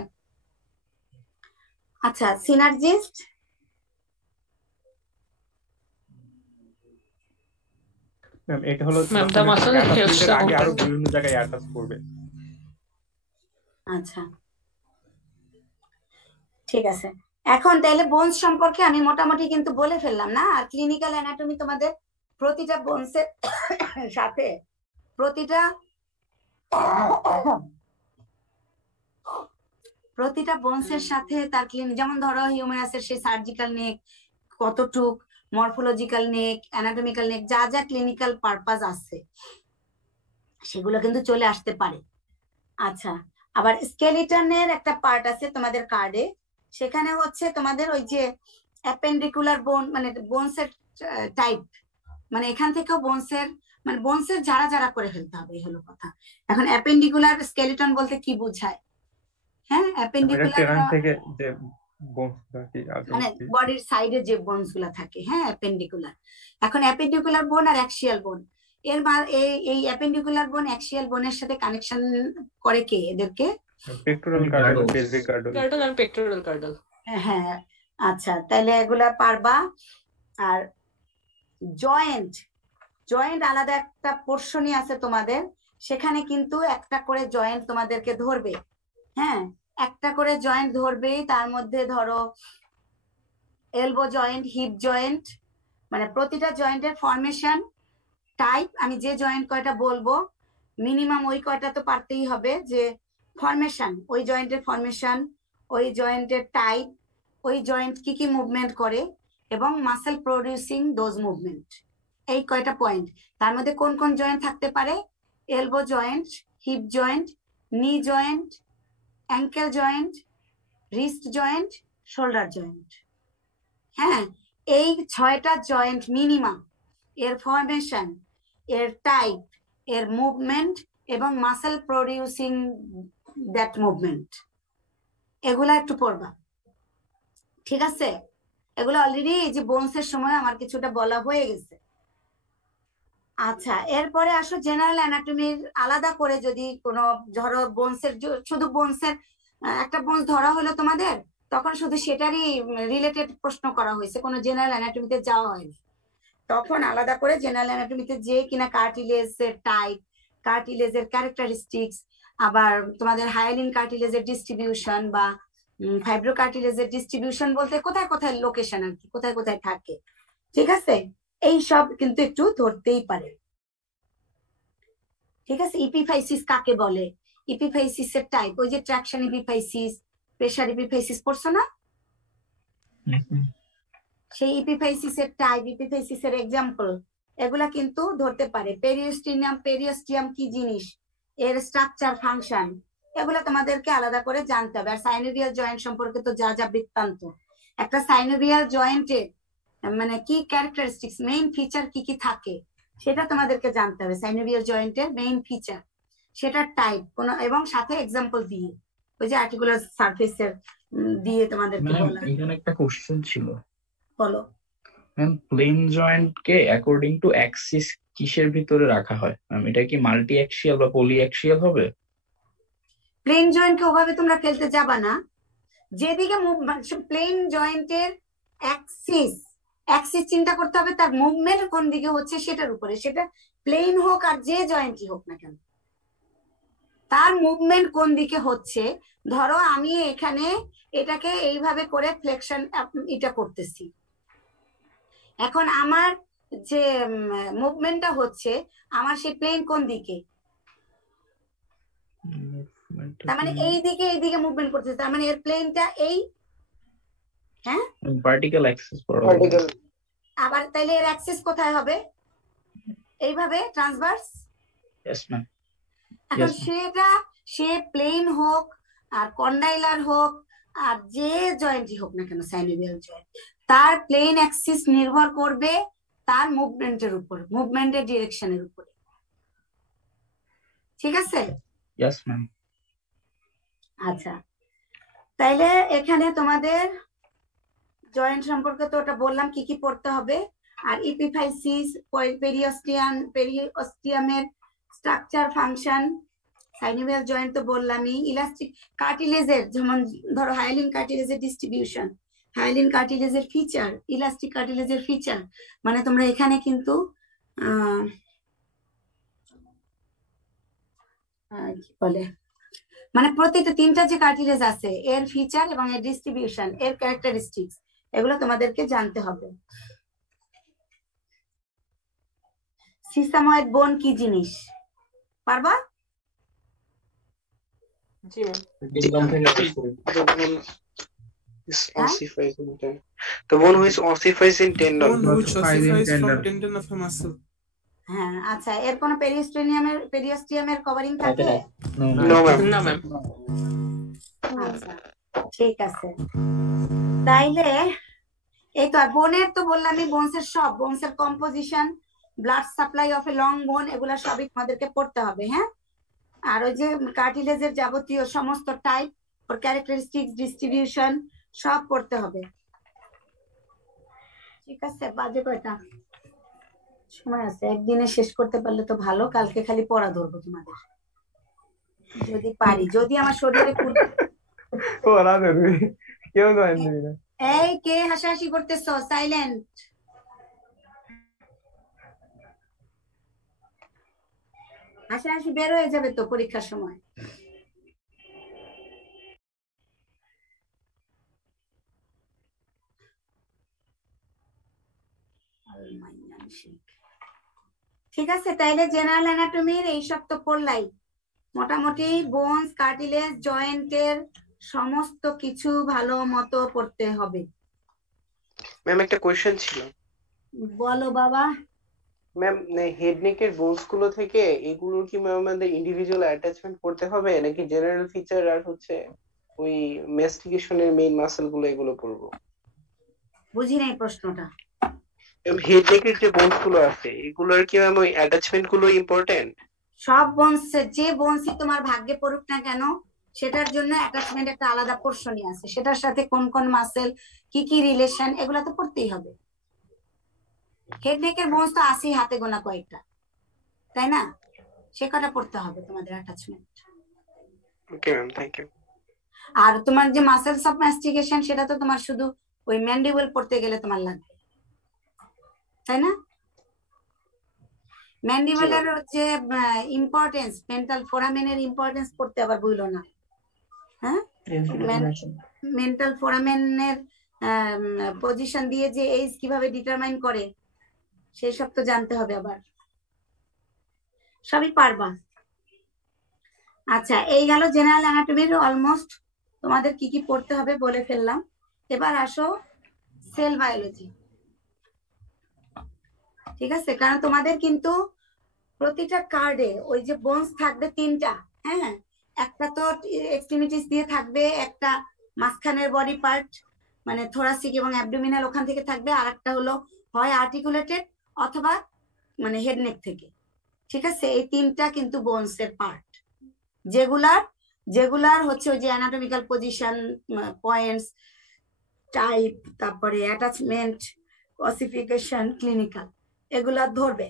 আচ্ছা, সিনার্জিস্ট? ম্যাম এটা হলো ma'am the muscle helps the আগে আরো মুভমেন্ট। বিভিন্ন জায়গায় অ্যাটাচ করবে। আচ্ছা, ঠিক আছে। এখন তাহলে বোনস সম্পর্কে আমি মোটামুটি কিন্তু বলে ফেললাম না? আর ক্লিনিক্যাল অ্যানাটমি তোমাদের প্রতিটা বোনসের সাথে প্রতিটা বোনসের সাথে তার ক্লিনিক, যেমন ধরো হিউম্যানাসের সেই সার্জিক্যাল নেক কতটুক, মরফোলজিক্যাল নেক, অ্যানাটমিক্যাল নেক, যা যা ক্লিনিক্যাল পারপাস আছে সেগুলো কিন্তু চলে আসতে পারে। আচ্ছা, আবার স্কেলিটনের একটা পার্ট আছে তোমাদের কার্ডে, সেখানে হচ্ছে তোমাদের ওই যে অ্যাপেন্ডিকুলার বোন, মানে বোনসের টাইপ, মানে এখান থেকেও বোনসের যারা যারা করে ফেলতে হবে, এই হলো কথা। এখন অ্যাপেন্ডিকুলার স্কেলিটন বলতে কি বোঝায়? হ্যাঁ, অ্যাপেন্ডিকুলার থেকে যে মানে বডির সাইডে যে বোনস গুলা থাকে, হ্যাঁ অ্যাপেন্ডিকুলার। এখন অ্যাপেন্ডিকুলার বোন আর অ্যাক্সিয়াল বোন, এর এই অ্যাপেন্ডিকুলার বোন অ্যাক্সিয়াল বোনের সাথে কানেকশন করে কে এদেরকে? Pectoral girdle, pelvic girdle. Girdle আর পেক্টোরাল কার্ডল। হ্যাঁ, আচ্ছা, তাহলে এগুলা পারবা। আর জয়েন্ট আলাদা একটা পোর্শনই আছে তোমাদের, সেখানে কিন্তু একটা করে জয়েন্ট তোমাদেরকে ধরবে। হ্যাঁ, একটা করে জয়েন্ট ধরবেই। তার মধ্যে ধরো এলবো জয়েন্ট, হিপ জয়েন্ট, মানে প্রতিটা জয়েন্টের ফরমেশন টাইপ, আমি যে জয়েন্ট কয়টা বলবো মিনিমাম ওই কয়টা তো পারতেই হবে, যে ফরমেশন, ওই জয়েন্টের ফরমেশন, ওই জয়েন্টের টাইপ, ওই জয়েন্ট কি কি মুভমেন্ট করে, এবং মাসেল প্রডিউসিং দোজ মুভমেন্ট, এই কয়টা পয়েন্ট। তার মধ্যে কোন কোন জয়েন্ট থাকতে পারে? Elbow joint, hip joint, knee joint, ankle joint, wrist joint, shoulder joint. হ্যাঁ, এই 6টা জয়েন্ট মিনিমাম, এর ফরমেশন, এর টাইপ, এর মুভমেন্ট এবং মাসেল প্রডিউসিং দ্যাট মুভমেন্ট, এগুলা একটু পড়বা, ঠিক আছে? এগুলো অলরেডি এই যে বোনসের সময় আমার কিছুটা বলা হয়ে গেছে। আচ্ছা, এরপরে আসো জেনারেল অ্যানাটমির আলাদা করে যদি কোনো ধরো বোনসের শুধু বোনসের একটা বোনস ধরা হলো তোমাদের, তখন শুধু সেটারই রিলেটেড প্রশ্ন করা হয়েছে, কোনো জেনারেল অ্যানাটমিতে যাওয়া হয়নি। তখন আলাদা করে জেনারেল অ্যানাটমিতে যে কিনা কার্টিলেজের টাইপ, কার্টিলেজের ক্যারেক্টারিস্টিক্স, আবার তোমাদের হায়ালিন কার্টিলেজের ডিস্ট্রিবিউশন বা ফাইব্রো কার্টিলেজের ডিস্ট্রিবিউশন বলতে কোথায় কোথায় লোকেশন আর কি, কোথায় কোথায় থাকে, ঠিক আছে, এই সব কিন্তু একটু ধরতেই পারে। ঠিক আছে, ইপিফাইসিস কাকে বলে, ইপিফাইসিসের টাইপ, ওই যে ট্রাকশন ইপিফাইসিস, প্রেসার ইপিফাইসিস পড়ছো না, সেই ইপিফাইসিসের টাইপ, ইপিফাইসিসের এক্সাম্পল, এগুলা কিন্তু ধরতে পারে। পেরিওস্টিয়াম কি জিনিস, এর স্ট্রাকচার, ফাংশন, এগুলো তোমাদেরকে আলাদা করে জানতে হবে। আর সাইনোভিয়াল জয়েন্ট সম্পর্কে তো যা যা বৃত্তান্ত, একটা সাইনোভিয়াল জয়েন্টের মানে কি ক্যারেক্টারিস্টিক্স, মেইন ফিচার কি কি থাকে সেটা তোমাদেরকে জানতে হবে। সাইনোভিয়াল জয়েন্টের মেইন ফিচার, সেটার টাইপ কোন, এবং সাথে এক্সাম্পল দিয়ে, ওই যে আর্টিকুলার সারফেসের দিয়ে তোমাদেরকে বলা। এখানে একটা কোশ্চেন ছিল, বলো। ম্যাম প্লেন জয়েন্ট কে অ্যাকর্ডিং টু অ্যাক্সিস কিসের ভিতরে রাখা হয় ম্যাম? এটা কি মাল্টি অ্যাক্সিয়াল বা পলি অ্যাক্সিয়াল হবে? প্লেন জয়েন্টকে ওভাবে তোমরা ফেলতে যাবা না, যেদিকে প্লেন জয়েন্টের অ্যাক্সিস চিন্তা করতে হবে, তার মুভমেন্ট কোন দিকে হচ্ছে সেটার উপরে, সেটা প্লেন হোক আর যে জয়েন্টই হোক না কেন, তার মুভমেন্ট কোন দিকে হচ্ছে। ধরো আমি এখানে এটাকে এইভাবে করে ফ্লেকশন এটা করতেছি, এখন আমার যে মুভমেন্টটা হচ্ছে, আমার সেই প্লেন কোন দিকে, তার মানে এই দিকে মুভমেন্ট করতেছে, তার মানে এর প্লেনটা এই, হ্যাঁ ভার্টিক্যাল অ্যাক্সিস ভার্টিক্যাল। আবার তাইলে এর অ্যাক্সিস কোথায় হবে, এইভাবে ট্রান্সভার্স। Yes ma'am. এখন সে প্লেন হোক আর কন্ডাইলার হোক আর যে জয়েন্টই হোক না কেন, সাইনোভিয়াল জয়েন্ট, তার প্লেন অ্যাক্সিস নির্ভর করবে তার মুভমেন্টের উপর, মুভমেন্টের ডিরেকশনের উপরে, ঠিক আছে? Yes ma'am. আচ্ছা, তাইলে এখানে তোমাদের জয়েন্ট সম্পর্কে তো ওটা বললাম কি কি পড়তে হবে। আর ইপিফাইসিস, পেরিওস্টিয়ামের স্ট্রাকচার, ফাংশন, সাইনোভিয়াল জয়েন্ট তো বললামই। ইলাস্টিক কার্টিলেজের, যেমন ধরো হায়ালিন কার্টিলেজের ডিস্ট্রিবিউশন, হায়ালিন কার্টিলেজের ফিচার, ইলাস্টিক কার্টিলেজের ফিচার, মানে তোমরা এখানে কিন্তু কি বলে, মানে প্রত্যেকটা তিনটা যে কার্টিলেজ আছে এর ফিচার এবং এর ডিস্ট্রিবিউশন, এর ক্যারেক্টারিস্টিক্স, এগুলো তোমাদেরকে জানতে হবে। সিসাময়েড বোন কি জিনিস পারবা? জি ma'am. Ossifies in tendon. The one who is ossifies in tendon. One which ossifies from tendon of a muscle. হ্যাঁ, আচ্ছা, এর কোনো পেরিওস্টিয়ামের কভারিং থাকে? No ma'am. না ম্যাম। আচ্ছা, ঠিক আছে, তাইলে এই তো। আর বোনের তো বললামই, বোনসের সব, বোনসের composition, blood supply of a long bone, এগুলা সবই তোমাদেরকে পড়তে হবে, হ্যাঁ। আর ওই যে কার্টিলেজের যাবতীয় সমস্ত টাইপ, ওর ক্যারেক্টারিস্টিক্স, ডিস্ট্রিবিউশন সব পড়তে হবে, ঠিক আছে? বাজে কয়টা? সময় আছে, একদিনে শেষ করতে পারলে তো ভালো, কালকে খালি পড়া ধরবো তোমাদের যদি পারি, যদি আমার শরীরে ওরা ধরবে, কেউ জয়েন দিবি না। এই কে হাসাহাসি করতেছো? সাইলেন্ট। হাসাহাসি বের হয়ে যাবে তো পরীক্ষার সময়। ঠিক আছে, তাইলে জেনারেল অ্যানাটমির এইসব তো পড়লাই, মোটামুটি বোনস, কার্টিলেজ, জয়েন্টের সমস্ত কিছু ভালো মতো পড়তে হবে। ম্যাম একটা কোয়েশ্চেন ছিল। বলো বাবা। ম্যাম হেড নেকের বোনস গুলো থেকে এগুলো কি ম্যাম আমাদের ইন্ডিভিজুয়াল অ্যাটাচমেন্ট করতে হবে, নাকি জেনারেল ফিচার আর হচ্ছে ওই ম্যাস্টিকেশনের মেইন মাসল গুলো এগুলো পড়বো? বুঝি নাই প্রশ্নটা। হেড নেকের যে বোনস গুলো আছে এগুলোর কি ম্যাম ওই অ্যাটাচমেন্ট গুলো ইম্পর্টেন্ট? সব বোনস, যে বোনসই তোমার ভাগ্যে পড়ুক না কেন, সেটার জন্য অ্যাটাচমেন্ট একটা আলাদা পোর্শনই আছে, সেটার সাথে কোন কোন মাসেল, কি কি রিলেশন, এগুলো তো পড়তেই হবে। হেড নেকের বোনস তো আসি হাতে গোনা কয়েকটা, তাই না? সে কটা পড়তে হবে তোমাদের attachment. Okay ma'am, thank you. আর তোমার যে মাসেলস অফ ম্যাস্টিকেশন সেটা তো তোমার শুধু ওই ম্যান্ডিবল পড়তে গেলে তোমার লাগবে, তাই না? ম্যান্ডিবলের যে ইম্পর্টেন্স, মেন্টাল ফোরামেনের ইম্পর্টেন্স পড়তে আবার ভুলো না। হ্যাঁ, মেন্টাল ফোরামেনের পজিশন দিয়ে যে এজ কিভাবে ডিটারমাইন করে সেই সব তো জানতে হবে আবার। সবই পারবা। আচ্ছা, এই গেল জেনারেল অ্যানাটমির অলমোস্ট তোমাদের কি কি পড়তে হবে বলে ফেললাম। এবার আসো সেল বায়োলজি। ঠিক আছে, কারণ তোমাদের কিন্তু প্রতিটা কার্ডে ওই যে বোনস থাকবে তিনটা। হ্যাঁ, একটা তো এক্সট্রিমিটিস দিয়ে থাকবে, একটা মাঝখানের বডি পার্ট মানে থোরাসিক এবং অ্যাবডোমিনাল ওখান থেকে থাকবে, আর একটা হলো হয় আর্টিকুলেটেড অথবা মানে হেড নেক থেকে। ঠিক আছে, এই তিনটা কিন্তু বোনস এর পার্ট, যেগুলার হচ্ছে ওই যে অ্যানাটমিক্যাল পজিশন, পয়েন্টস, টাইপ, তারপরে অ্যাটাচমেন্ট, অসিফিকেশন, ক্লিনিক্যাল, এগুলা ধরবে।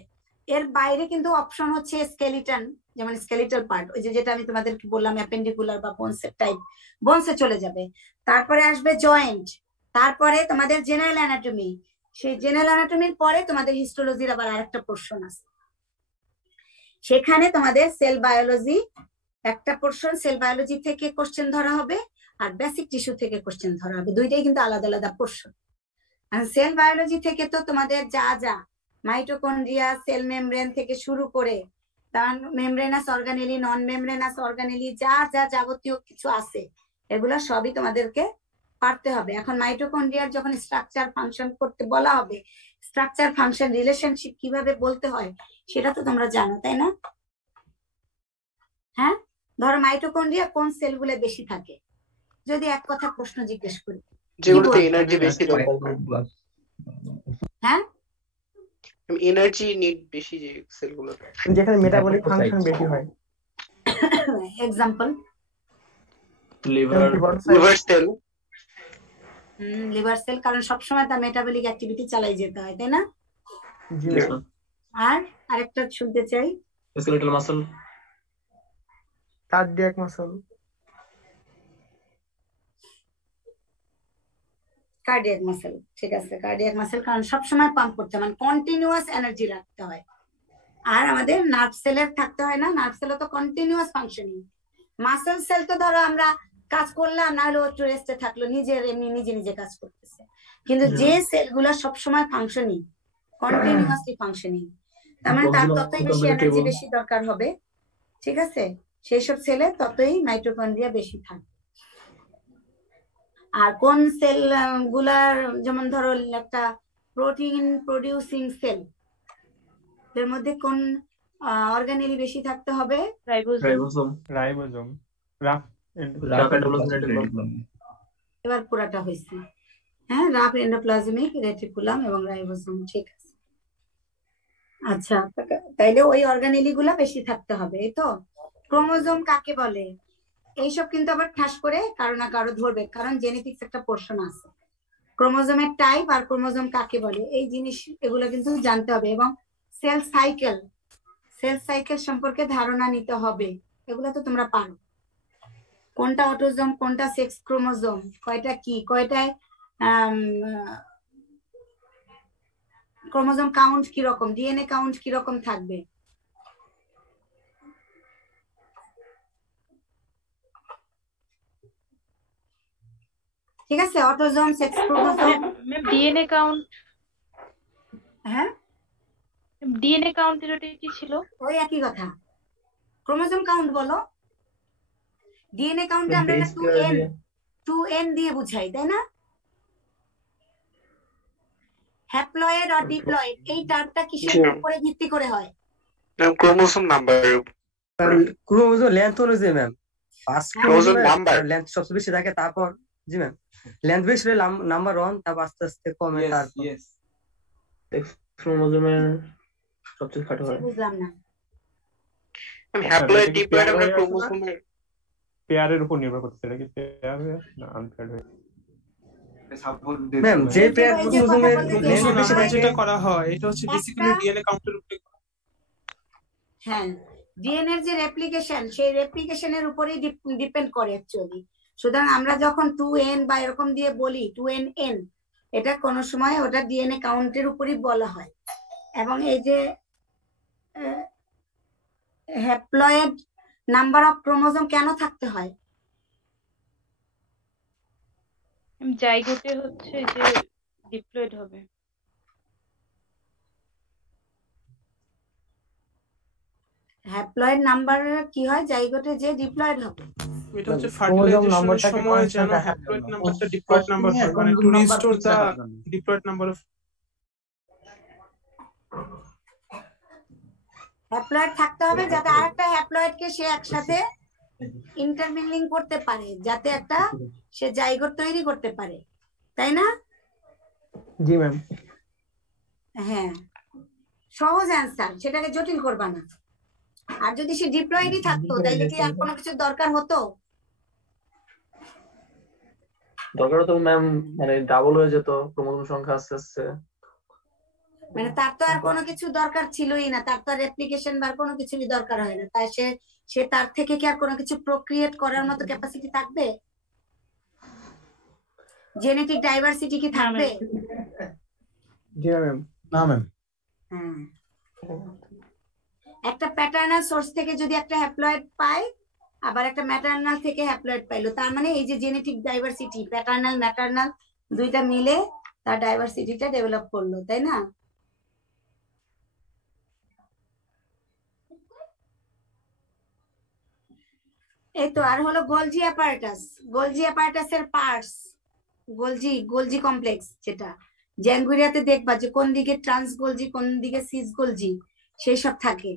এর বাইরে কিন্তু অপশন হচ্ছে স্কেলিটন, যেমন স্কেলিটাল পার্ট, ওই যে যেটা আমি তোমাদেরকে বললাম অ্যাপেন্ডিকুলার বা বোনসের টাইপ, বোনসে চলে যাবে। তারপরে আসবে জয়েন্ট, তারপরে তোমাদের জেনারেল অ্যানাটমি, সেই জেনারেল অ্যানাটমির পরে তোমাদের হিস্টোলজির আবার আরেকটা পোর্শন আছে, সেখানে তোমাদের সেল বায়োলজি একটা পোর্শন, সেল বায়োলজি থেকে কোশ্চেন ধরা হবে আর বেসিক টিস্যু থেকে কোশ্চেন ধরা হবে, দুইটাই কিন্তু আলাদা আলাদা পোর্শন। আর সেল বায়োলজি থেকে তো তোমাদের যা যা মাইটোকন্ড্রিয়া, সেল মেমব্রেন থেকে শুরু করে তার মেমব্রেনাস অর্গানেলি, নন মেমব্রেনাস অর্গানেলি, যা যা যাবতীয় কিছু আছে এগুলো সবই তোমাদেরকে পারতে হবে। এখন মাইটোকন্ড্রিয়ার যখন স্ট্রাকচার ফাংশন করতে বলা হবে, স্ট্রাকচার ফাংশন রিলেশনশিপ কিভাবে বলতে হয় সেটা তো তোমরা জানো, তাই না? হ্যাঁ, ধরো মাইটোকন্ড্রিয়া কোন সেলগুলো বেশি থাকে, যদি এক কথা প্রশ্ন জিজ্ঞেস করি, যেগুলোতে এনার্জি বেশি দরকার। হ্যাঁ, এনার্জি নিড বেশি যে সেলগুলো, যেখানে মেটাবলিক ফাংশন বেশি হয়। Example liver cell. Liver cell, কারণ সবসময় তার মেটাবলিক অ্যাক্টিভিটি চালাই যেতে হয়, তাই না? আর আরেকটা শুনতে চাই, skeletal muscle, cardiac muscle. Cardiac muscle, ঠিক আছে, কার্ডিয়াক মাসেল, কারণ সবসময় পাম্প করতে মানে কন্টিনিউয়াস এনার্জি রাখতে হয়। আর আমাদের নার্ভ সেলের থাকতে হয় না, নার্ভ সেলও তো কন্টিনিউয়াস ফাংশনিং। মাসেল সেল তো ধরো আমরা কাজ করলাম, না হলে একটু রেস্টে থাকলো, নিজের এমনি নিজে নিজে কাজ করতেছে। কিন্তু যে সেলগুলো সবসময় ফাংশনিং, কন্টিনিউয়াসলি ফাংশনিং, তার মানে তার ততই বেশি এনার্জি বেশি দরকার হবে। ঠিক আছে, সেই সব সেলে ততই মাইটোকন্ড্রিয়া বেশি থাকে। আর কোন সেল গুলার, যেমন ধরো একটা প্রোটিন প্রডিউসিং সেল, এর মধ্যে কোন অর্গানেলি বেশি থাকতে হবে? রাইবোজোম। এবার পুরাটা হয়েছে। হ্যাঁ, রাফ এন্ডোপ্লাজমিক রেটিকুলাম এবং রাইবোজোম, ঠিক আছে। আচ্ছা, তাইলে ওই অর্গানেলি গুলা বেশি থাকতে হবে, এই তো। ক্রোমোজোম কাকে বলে এইসব কিন্তু আবার ঠাস করে কারো না কারো ধরবে, কারণ জেনেটিক্স একটা পোর্শন আছে। ক্রোমোজোমের টাইপ আর ক্রোমোজোম কাকে বলে এই জিনিস, এগুলো কিন্তু জানতে হবে। এবং সেল সাইকেল সম্পর্কে ধারণা নিতে হবে, এগুলো তো তোমরা পারো। কোনটা অটোজোম, কোনটা সেক্স ক্রোমোজোম, কয়টা কি, কয়টায় ক্রোমোজোম কাউন্ট কিরকম, ডিএনএ কাউন্ট কিরকম থাকবে। ঠিক আছে, autosome, sex chromosome, DNA count. হ্যাঁ, ডিএনএ কাউন্ট এর কি ছিল? ওই একই কথা, ক্রোমোজোম কাউন্ট বলো। ডিএনএ কাউন্ট আমরা 2n দিয়ে বুঝাই, তাই না? হ্যাপ্লয়েড আর ডিপ্লয়েড এই টার্মটা কিসের উপরে ভিত্তি করে হয়? ক্রোমোসোম নাম্বারের উপর। ক্রোমোজোম লেন্থ অনুযায়ী ma'am, first chromosome number length সবচেয়ে বেশি থাকে, তারপর জি ম্যাম লেন্থ বেশি হলে নাম্বার 1, তারপর আস্তে আস্তে কমে, তারপর ক্রোমোজোমের সবচেয়ে খাটো হয়। বুঝলাম না। হ্যাপ্লয়েড ডিপ্লয়েড আমরা ক্রোমোসোমের পেয়ারের উপর নির্ভর করছে, এটা কি পেয়ার না আনপেয়ার হয়? ম্যাম যে পেয়ার ক্রোমোজোমের লেন্থ বেশি থাকে যেটা করা হয় এটা হচ্ছে বেসিক্যালি ডিএনএ কাউন্টের উপরে। হ্যাঁ, ডিএনএ এর যে রেপ্লিকেশন, সেই রেপ্লিকেশনের উপরেই ডিপেন্ড করে অ্যাকচুয়ালি। সুতরাং আমরা যখন 2n বা এরকম দিয়ে বলি 2nn, এটা কোনো সময় ওটা ডিএনএ কাউন্টের উপরই বলা হয়। এবং এই যে হ্যাপ্লয়েড নাম্বার অফ ক্রোমোজোম কেন থাকতে হয়? জাইগোটে হচ্ছে যে ডিপ্লয়েড হবে। হ্যাপ্লয়েড নাম্বার কি হয়? জাইগোটে যে ডিপ্লয়েড হবে। এটা হচ্ছে ফার্টিলাইজেশনের সময় যেন হ্যাপ্লয়েড নাম্বারটা ডিপ্লয়েড নাম্বার হয়, মানে to restore the diploid number of. Haploid থাকতে হবে যাতে আরেকটা হ্যাপ্লয়েডকে সে একসাথে ইন্টারমিংলিং করতে পারে, যাতে একটা সে জাইগোট তৈরি করতে পারে, তাই না? জি ম্যাম। হ্যাঁ, সহজ অ্যান্সার, সেটাকে জটিল করবা না। আর যদি সে ডিপ্লয়েডই থাকতো তাইলে কি আর কোনো কিছু দরকার হতো? দরকার তো ম্যাম, মানে ডাবল হয়ে যেত ক্রোমোজোম সংখ্যা আস্তে আস্তে। মানে তার তো আর কোনো কিছু দরকার ছিলই না, তার তো রেপ্লিকেশন বা কোনো কিছুরই দরকার হয় না। তাই সে তার থেকে কি আর কোনো কিছু প্রক্রিয়েট করার মতো ক্যাপাসিটি থাকবে? জেনেটিক ডাইভার্সিটি কি থাকবে? জি ম্যাম। না ম্যাম। হ্যাঁ, একটা প্যাটার্নাল সোর্স থেকে যদি একটা হ্যাপ্লয়েড পায়, আবার একটা ম্যাটার্নাল থেকে হ্যাপ্লয়েড পাইলো, তার মানে এই যে জেনেটিক ডাইভার্সিটি, প্যাটার্নাল ম্যাটার্নাল দুইটা মিলে তার ডাইভার্সিটিটা ডেভেলপ করলো, তাই না? এই তো। আর হলো গোলজি অ্যাপারেটাস। গোলজি অ্যাপারেটাসের পার্টস, গোলজি কমপ্লেক্স, যেটা জ্যাঙ্গুরিয়াতে দেখবা যে কোন দিকে ট্রান্স গোলজি, কোন দিকে সিস গোলজি, সেই সব থাকে।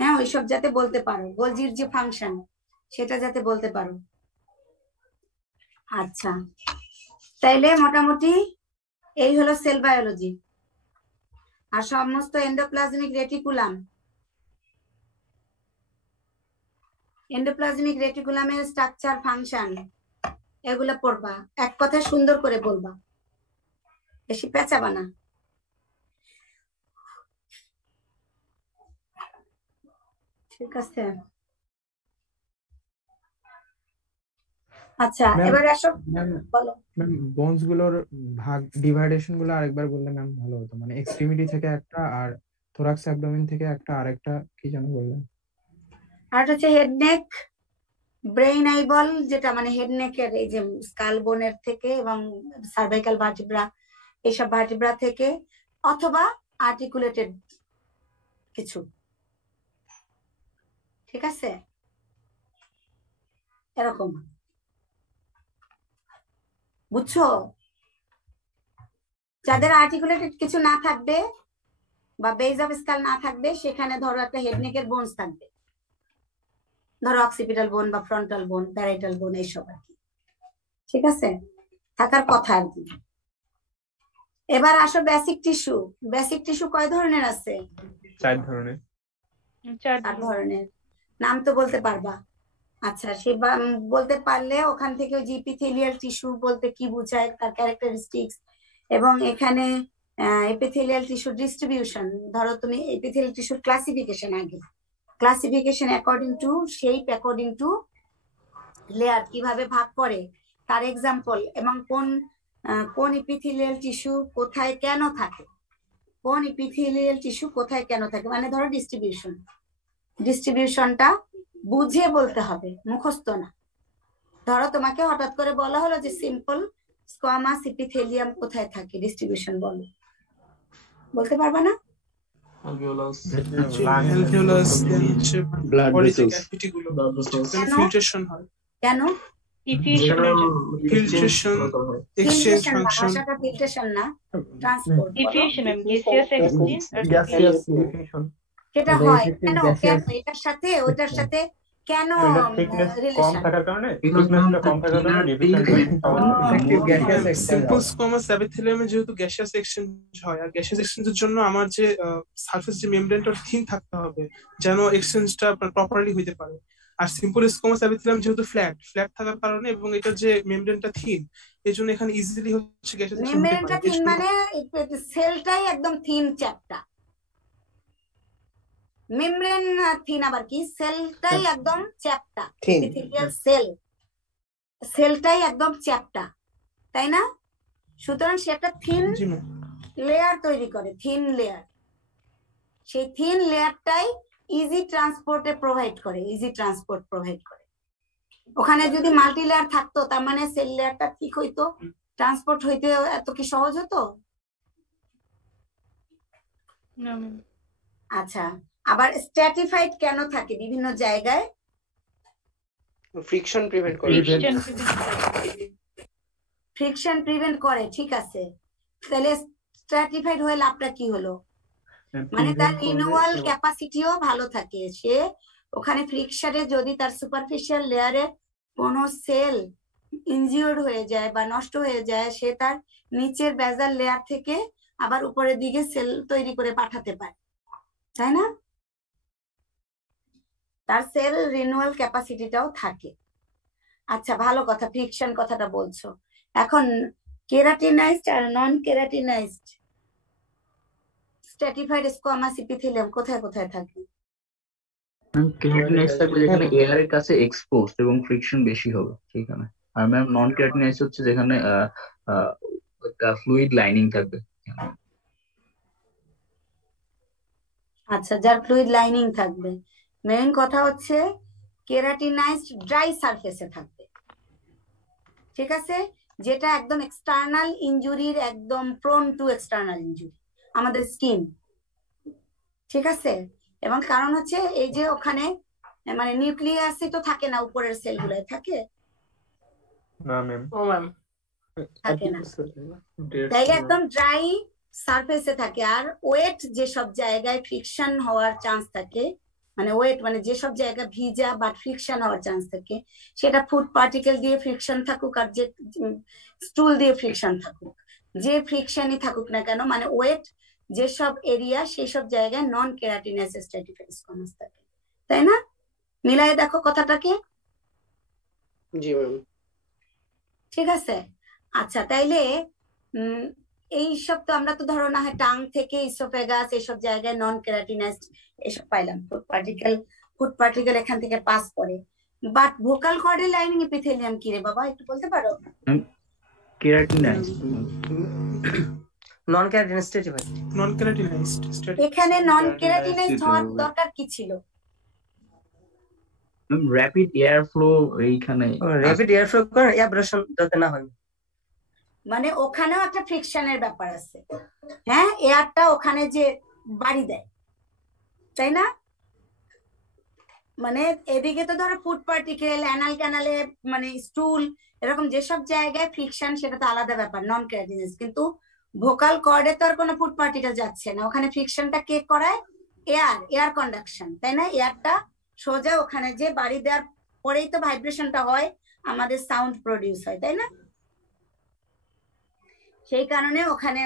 হ্যাঁ, ওইসব যাতে বলতে পারো, গোলজির যে ফাংশন সেটা যাতে বলতে পারো। আচ্ছা, তাইলে মোটামুটি এই হলো সেল বায়োলজি। আর সমস্ত এন্ডোপ্লাজমিক রেটিকুলামের স্ট্রাকচার, ফাংশন, এগুলো পড়বা। এক কথায় সুন্দর করে বলবা, বেশি পেঁচাবা না। ঠিক আছে? আচ্ছা, এবারে আসো, বলো। ম্যাম বোনস গুলোর ভাগ ডিভাইডেশন গুলো আরেকবার বললে ম্যাম ভালো হতো। মানে এক্সট্রিমিটি থেকে একটা, আর থোরাক্স অ্যাবডোমেন থেকে একটা, আরেকটা কি যেন বললেন? আর হচ্ছে হেড নেক, ব্রেইন আইবল, যেটা মানে হেড নেকের এই যে স্কাল বোনের থেকে এবং সার্ভাইকাল ভার্টিব্রা, এইসব ভার্টিব্রা থেকে, অথবা আর্টিকুলেটেড কিছু। ঠিক আছে? এরকম, বুঝছো? যাদের আর্টিকুলেটেড কিছু না থাকবে বা বেজ অফ স্কাল না থাকবে, সেখানে ধরো একটা হেড নেকের বোনস থাকবে, ধরো অক্সিপিটাল বোন বা ফ্রন্টাল বোন, প্যারাইটাল বোন, এইসব আর কি। ঠিক আছে? থাকার কথা আর কি। এবার আসো বেসিক টিস্যু। বেসিক টিস্যু কয় ধরনের আছে? 4 ধরনের। 4 ধরনের। নাম তো বলতে পারবা? আচ্ছা, সে বলতে পারলে ওখান থেকে ওই এপিথেলিয়াল টিস্যু বলতে কি বোঝায়, তার ক্যারেক্টারিস্টিক্স, এবং এখানে এপিথেলিয়াল টিস্যু ডিস্ট্রিবিউশন। ধরো তুমি এপিথেলিয়াল টিস্যুর ক্লাসিফিকেশন, আগে classification according to shape, according to layer, কিভাবে ভাগ করে, তার এক্সাম্পল, এবং কোন এপিথেলিয়াল টিস্যু কোথায় কেন থাকে, কোন এপিথেলিয়াল টিস্যু কোথায় কেন থাকে, মানে ধরো ডিস্ট্রিবিউশনটা বুঝে বলতে হবে, মুখস্থ না। ধরো তোমাকে হঠাৎ করে বলা হলো যে সিম্পল স্কোয়ামাস এপিথেলিয়াম কোথায় থাকে, ডিস্ট্রিবিউশন বলো, বলতে পারবা না? alveolus, blood body vessels, cavity গুলো ফিল্ট্রেশন হয়। কেন? Filtration, exchange function. ভাষাটা ফিল্ট্রেশন না, ট্রান্সপোর্ট। ডিফিউশন, গ্যাসিয়াস এক্সচেঞ্জ আর গ্যাসিয়াস ডিফিউশন। সেটা হয় কেন? এটার সাথে ওটার সাথে কেন কম থাকার কারণে, থিকনেসটা কম থাকার কারণে ডিফিউশন। সিম্পল স্কোয়ামাস এপিথেলিয়ামে যেহেতু গ্যাসিয়াস এক্সচেঞ্জ হয়, আর গ্যাসিয়াস এক্সচেঞ্জের জন্য আমার যে সারফেস যে মেমব্রেনটা থিন থাকতে হবে যেন এক্সচেঞ্জটা প্রপারলি হইতে পারে। আর সিম্পল স্কোয়ামাস এপিথেলিয়াম যেহেতু ফ্ল্যাট থাকার কারণে এবং এটা যে মেমব্রেনটা থিন, এজন্য এখানে ইজিলি হচ্ছে গ্যাসিয়াস এক্সচেঞ্জ হতে মেমব্রেনটা থিন, মানে সেলটাই একদম থিন চ্যাপ্টা। মেমব্রেন থিন আবার কি, সেলটাই একদম চ্যাপ্টা, Thin. এপিথেলিয়াল সেলটাই একদম চ্যাপ্টা, তাই না? সুতরাং সে একটা থিন জি ম্যাম। লেয়ার তৈরি করে, থিন লেয়ার। সেই থিন লেয়ারটাই ইজি ট্রান্সপোর্ট প্রোভাইড করে। ওখানে যদি মাল্টি লেয়ার থাকতো তার মানে সেল লেয়ারটা ঠিক হইতো, ট্রান্সপোর্ট হইতে এত কি সহজ হতো? না ম্যাম। আচ্ছা, আবার স্ট্র্যাটিফাইড কেন থাকে বিভিন্ন জায়গায়? ফ্রিকশন প্রিভেন্ট করে। ফ্রিকশন প্রিভেন্ট করে, ঠিক আছে। তাহলে স্ট্র্যাটিফাইড হয়ে লাভটা কি হলো? মানে তার রিনিউয়াল ক্যাপাসিটিও ভালো থাকে। সে ওখানে ফ্রিকশনে যদি তার সুপারফিশিয়াল লেয়ারে কোনো সেল ইনজিওর্ড হয়ে যায় বা নষ্ট হয়ে যায়, সে তার নিচের বেজাল লেয়ার থেকে আবার উপরের দিকে সেল তৈরি করে পাঠাতে পারে, তাই না? তার সেল রিনিউয়াল ক্যাপাসিটিটাও থাকে। আচ্ছা, ভালো কথা, ফ্রিকশন কথাটা বলছো। এখন কেরাটিনাইজড আর নন কেরাটিনাইজড স্ট্র্যাটিফাইড স্কোয়ামাস ইপিথেলিয়াম কোথায় কোথায় থাকে? ম্যাম কেরাটিনাইজ থাকলে যেখানে এয়ারের কাছে এক্সপোজড এবং ফ্রিকশন বেশি হবে সেখানে। আর ম্যাম নন কেরাটিনাইজ হচ্ছে যেখানে ফ্লুইড লাইনিং থাকবে। আচ্ছা, যার ফ্লুইড লাইনিং থাকবে। মেইন কথা হচ্ছে কেরাটিনাইজড ড্রাই সারফেসে থাকবে, ঠিক আছে? যেটা একদম এক্সটার্নাল ইনজুরির একদম প্রোন টু এক্সটার্নাল ইনজুরি, আমাদের স্কিন, ঠিক আছে? এবং কারণ হচ্ছে এই যে ওখানে মানে নিউক্লিয়াসই তো থাকে না, উপরের সেলগুলোয় থাকে না ম্যাম। ও ম্যাম। থাকে না, তাই একদম ড্রাই সারফেসে থাকে। আর ওয়েট যেসব জায়গায় ফ্রিকশন হওয়ার চান্স থাকে, মানে ওয়েট মানে যেসব জায়গায় ভিজা বা ফ্রিকশন হওয়ার চান্স থাকে, সেটা ফুড পার্টিকেল দিয়ে ফ্রিকশন থাকুক আর যে স্টুল দিয়ে ফ্রিকশন থাকুক, যে ফ্রিকশনই থাকুক না কেন, মানে ওয়েট যেসব এরিয়া সেই সব জায়গায় নন কেরাটিনাইজ স্ট্র্যাটিফাইড স্কোয়ামাস থাকে, তাই না? মিলাই দেখো কথাটাকে। জি ম্যাম। ঠিক আছে, আচ্ছা তাইলে এই সব তো আমরা তো ধরো না হয় টাং থেকে ইসোফেগাস এসব জায়গায় নন কেরাটিনাইজড এসব পাইলাম, ফুড পার্টিকেল এখান থেকে পাস করে। বাট ভোকাল কর্ডের লাইনিং এপিথেলিয়াম কি রে বাবা, একটু বলতে পারো? কেরাটিনাইজ নন কেরাটিনাইজ স্ট্র্যাটিফাইড। নন কেরাটিনাইজড এখানে নন কেরাটিনাইজড হওয়ার দরকার কি ছিল? র‍্যাপিড এয়ার ফ্লো এইখানে। র‍্যাপিড এয়ার ফ্লো করে অ্যাব্রেশন যাতে না হয়। মানে ওখানেও একটা ফ্রিকশনের ব্যাপার আছে, হ্যাঁ, এয়ারটা ওখানে যে বাড়ি দেয়, তাই না? মানে এদিকে তো ধরো ফুড পার্টিকেল, অ্যানাল ক্যানালে মানে স্টুল, এরকম যেসব জায়গায় ফ্রিকশন সেটা তো আলাদা ব্যাপার, নন কেরাটিনাইজ। কিন্তু ভোকাল কর্ডে তো আর কোনো ফুড পার্টিকেল যাচ্ছে না, ওখানে ফ্রিকশনটা কে করায়? এয়ার কন্ডাকশন, তাই না? এয়ারটা সোজা ওখানে যে বাড়ি দেওয়ার পরেই তো ভাইব্রেশনটা হয়, আমাদের সাউন্ড প্রডিউস হয়, তাই না? সেই কারণে ওখানে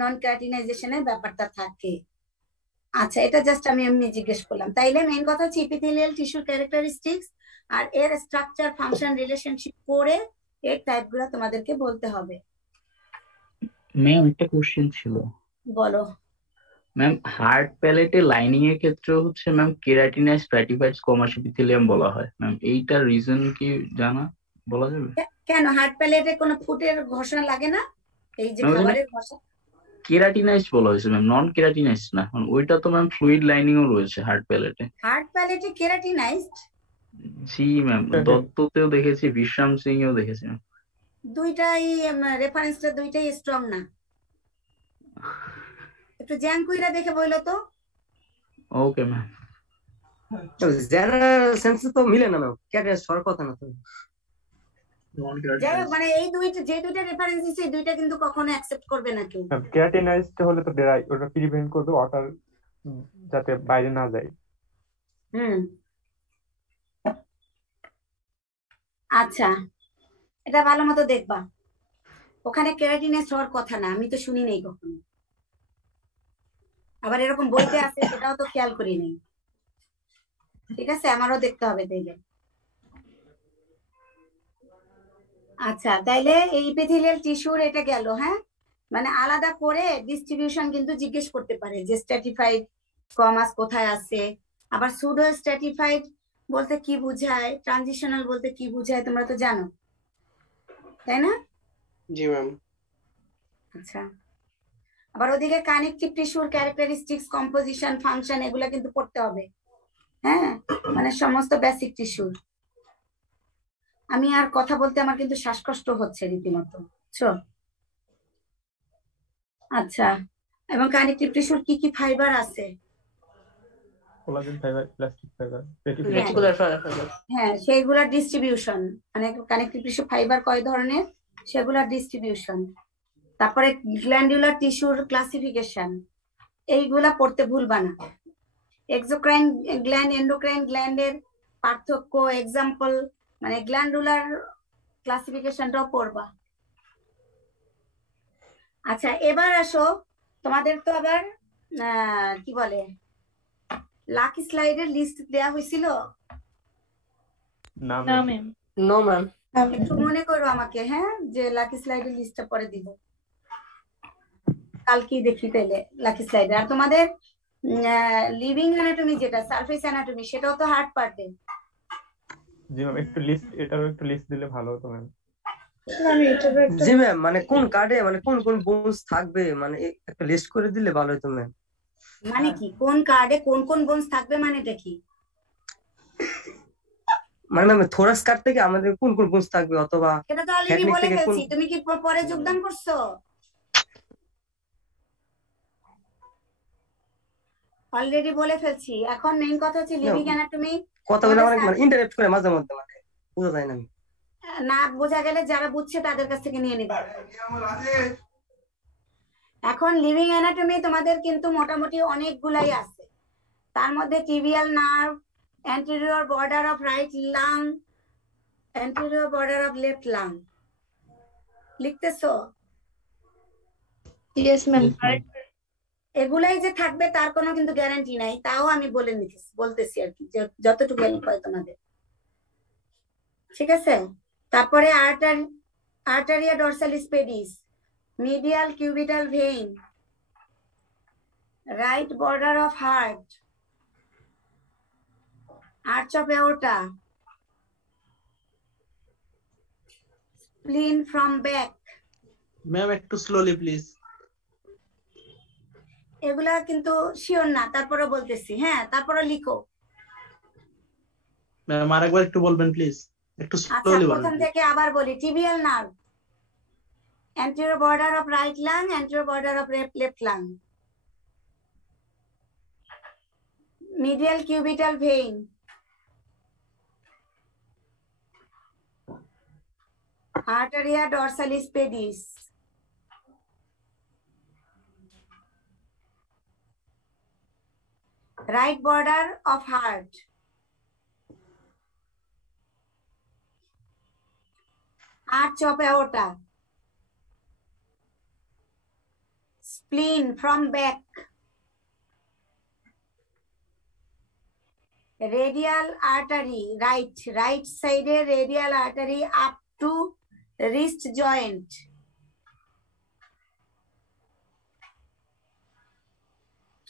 নন কেরাটিনাইজেশনের ব্যাপারটা থাকে। আচ্ছা, এটা জাস্ট আমি এমনি জিজ্ঞেস করলাম। তাইলে মেইন কথা হচ্ছে ইপিথেলিয়াল টিস্যুর ক্যারেক্টারিস্টিক্স আর এর স্ট্রাকচার ফাংশন রিলেশনশিপ করে এর টাইপগুলো তোমাদেরকে বলতে হবে। ম্যাম একটা কোশ্চেন ছিল। বলো। ম্যাম হার্ট প্যালেটে লাইনিং এর ক্ষেত্রে হচ্ছে ম্যাম কেরাটিনাইজ স্ট্র্যাটিফাইড স্কোয়ামাস এপিথেলিয়াম বলা হয় ম্যাম, এইটার রিজন কি জানা বলা যাবে? কেন হার্ট প্যালেটে কোনো ফুটের ঘষা লাগে না? এই যে খাবারের ঘষা কেরাটিনাইজ বলা হয়েছে ম্যাম, নন কেরাটিনাইজ না। ওইটা তো ম্যাম ফ্লুইড লাইনিং ও রয়েছে হার্ট প্যালেটে। হার্ট প্যালেটে কেরাটিনাইজড? জি ম্যাম, দত্ততেও দেখেছি, বিশ্রাম সিং এও দেখেছি ম্যাম। দুইটাই রেফারেন্সটা দুইটাই স্ট্রং না, একটু জ্যাঙ্কুইরা দেখে বইলো তো। Okay ma'am. জেনারেল সেন্স তো মিলে না ম্যাম, কেরাটিনাইজ হওয়ার কথা না তো। যাই হোক, মানে এই দুইটা যে দুইটা রেফারেন্স দিচ্ছে এই দুইটা কিন্তু কখনো অ্যাকসেপ্ট করবে না কেউ। কেরাটিনাইজড হলে তো ড্রাই, ওটা প্রিভেন্ট করবে ওয়াটার যাতে বাইরে না যায়। আচ্ছা, এটা ভালো মতো দেখবা, ওখানে কেরাটিনাইজ হওয়ার কথা না, আমি তো শুনি নেই কখনো। আবার এরকম বইতে আছে সেটাও তো খেয়াল করি নেই, ঠিক আছে? আমারও দেখতে হবে তাইলে। আচ্ছা, তাইলে এই ইপিথেলিয়াল টিস্যুর এটা গেল, হ্যাঁ? মানে আলাদা করে ডিস্ট্রিবিউশন কিন্তু জিজ্ঞেস করতে পারে যে স্ট্র্যাটিফাইড স্কোয়ামাস কোথায় আছে, আবার সুডো স্ট্র্যাটিফাইড বলতে কি বোঝায়, ট্রানজিশনাল বলতে কি বোঝায় তোমরা তো জানো, তাই না? জি ম্যাম। আচ্ছা, আবার ওদিকে কানেকটিভ টিস্যুর ক্যারেক্টারিস্টিক্স, কম্পোজিশন, ফাংশন এগুলা কিন্তু পড়তে হবে, হ্যাঁ, মানে সমস্ত বেসিক টিস্যুর। আমি আর কথা বলতে আমার কিন্তু শ্বাসকষ্ট হচ্ছে রীতিমতো, বুঝছো? আচ্ছা, এবং কানেকটিভ টিস্যুর কি কি ফাইবার আছে? Collagen fibre, elastic fibre, reticular fibre. হ্যাঁ, সেইগুলার ডিস্ট্রিবিউশন, মানে কানেকটিভ টিস্যু ফাইবার কয় ধরনের সেগুলার ডিস্ট্রিবিউশন, তারপরে গ্ল্যান্ডুলার টিস্যুর ক্লাসিফিকেশন, এইগুলা পড়তে ভুলবা না। এক্সোক্রাইন গ্ল্যান্ড, এন্ডোক্রাইন গ্ল্যান্ডের পার্থক্য, এক্সাম্পল, মানে গ্ল্যান্ডুলার ক্লাসিফিকেশনটাও পড়বা। আচ্ছা, এবার আসো, তোমাদের তো আবার কি বলে লাকি স্লাইডের লিস্ট দেয়া হয়েছিল? না না ম্যাম। ম্যাম। No ma'am. একটু মনে করো আমাকে, হ্যাঁ, যে লাকি স্লাইডের লিস্টটা পরে দিব, কালকেই দেখি তাইলে লাকি স্লাইডে। আর তোমাদের লিভিং অ্যানাটমি যেটা সারফেস অ্যানাটমি, সেটাও তো হার্ড পার্টে। জি ম্যাম, একটু লিস্ট, এটারও একটু লিস্ট দিলে ভালো হতো ম্যাম। জি ম্যাম, মানে কোন কার্ডে মানে কোন কোন বোনস থাকবে, মানে একটা লিস্ট করে দিলে ভালো হতো ম্যাম। মানে কি কোন কার্ডে কোন কোন বোনস থাকবে, মানেটা কি? মানে ম্যাম থোরাস কার্ড থেকে আমাদের কোন কোন বোনস থাকবে, অথবা এটা তো অলরেডি হেডনেক বলে থেকে কোন, ফেলছি, তুমি কি পরে যোগদান করছো? অলরেডি বলে ফেলছি। এখন মেইন কথা হচ্ছে লিভিং অ্যানাটমি। কথাগুলো অনেক মানে ইন্টারাপ্ট করে মাঝে মধ্যে, মানে বোঝা যায় না। না বোঝা গেলে যারা বুঝছে তাদের কাছ থেকে নিয়ে নিবা। এখন লিভিং অ্যানাটমি তোমাদের কিন্তু মোটামুটি অনেকগুলাই আছে, তার মধ্যে tibial nerve, anterior border of right lung, anterior border of left lung, লিখতেছো? Yes ma'am. এগুলাই যে থাকবে তার কোনো কিন্তু গ্যারান্টি নাই, তাও আমি বলতেছি আর কি, যতটুকু হেল্প হয় তোমাদের, ঠিক আছে? তারপরে arteria dorsalis pedis, medial cubital vein, right border of heart, arch of aorta, spleen from back, ma'am একটু স্লোলি প্লিজ। এগুলা কিন্তু শিওর না, তারপরে বলতেছি, হ্যাঁ, তারপরে লিখো। ম্যাম আরেকবার একটু বলবেন প্লিজ, একটু আচ্ছা, স্লোলি বলবেন প্রথম থেকে আবার বলি, tibial nerve, anterior border of right lung, anterior border of left lung, medial cubital vein, arteria dorsalis pedis, right border of heart, arch of aorta, spleen from back, radial artery, right side radial artery up to wrist joint,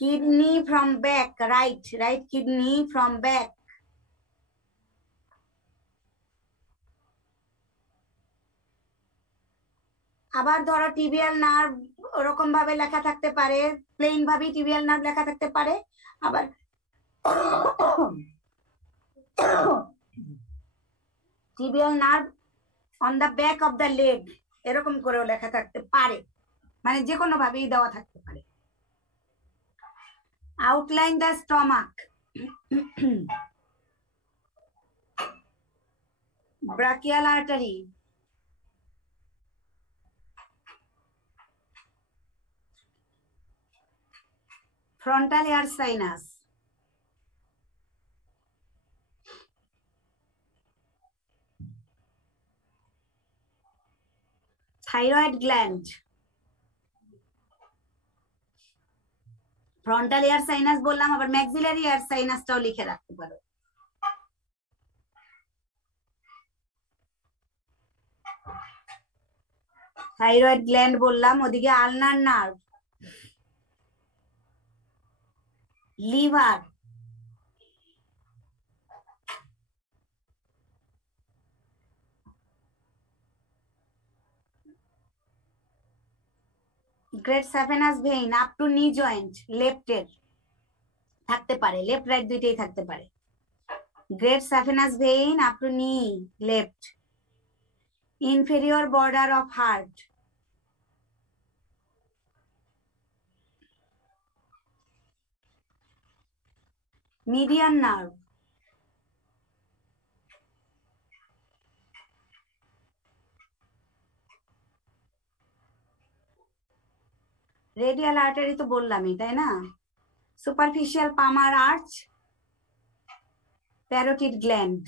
kidney from back, right kidney from back, আবার ধরো tibial nerve ওরকম ভাবে লেখা থাকতে পারে, plane ভাবে tibial nerve লেখা থাকতে পারে, আবার tibial nerve on the back of the leg, এরকম করেও লেখা থাকতে পারে, মানে যে কোনো ভাবেই দেওয়া থাকতে পারে। Outline the stomach, brachial artery, frontal air sinus, thyroid gland, frontal air sinus বললাম, আবার maxillary air sinusটাও লিখে রাখতে পারো। থাইরয়েড গ্ল্যান্ড বললাম, ওদিকে ulnar nerve, liver, great saphenous vein up to knee joint, লেফটের থাকতে পারে, লেফট রাইট দুইটাই থাকতে পারে। Great saphenous vein up to knee left, inferior border of heart, median nerve, radial artery তো বললামই, তাই না? Superficial palmar arch, parotid gland,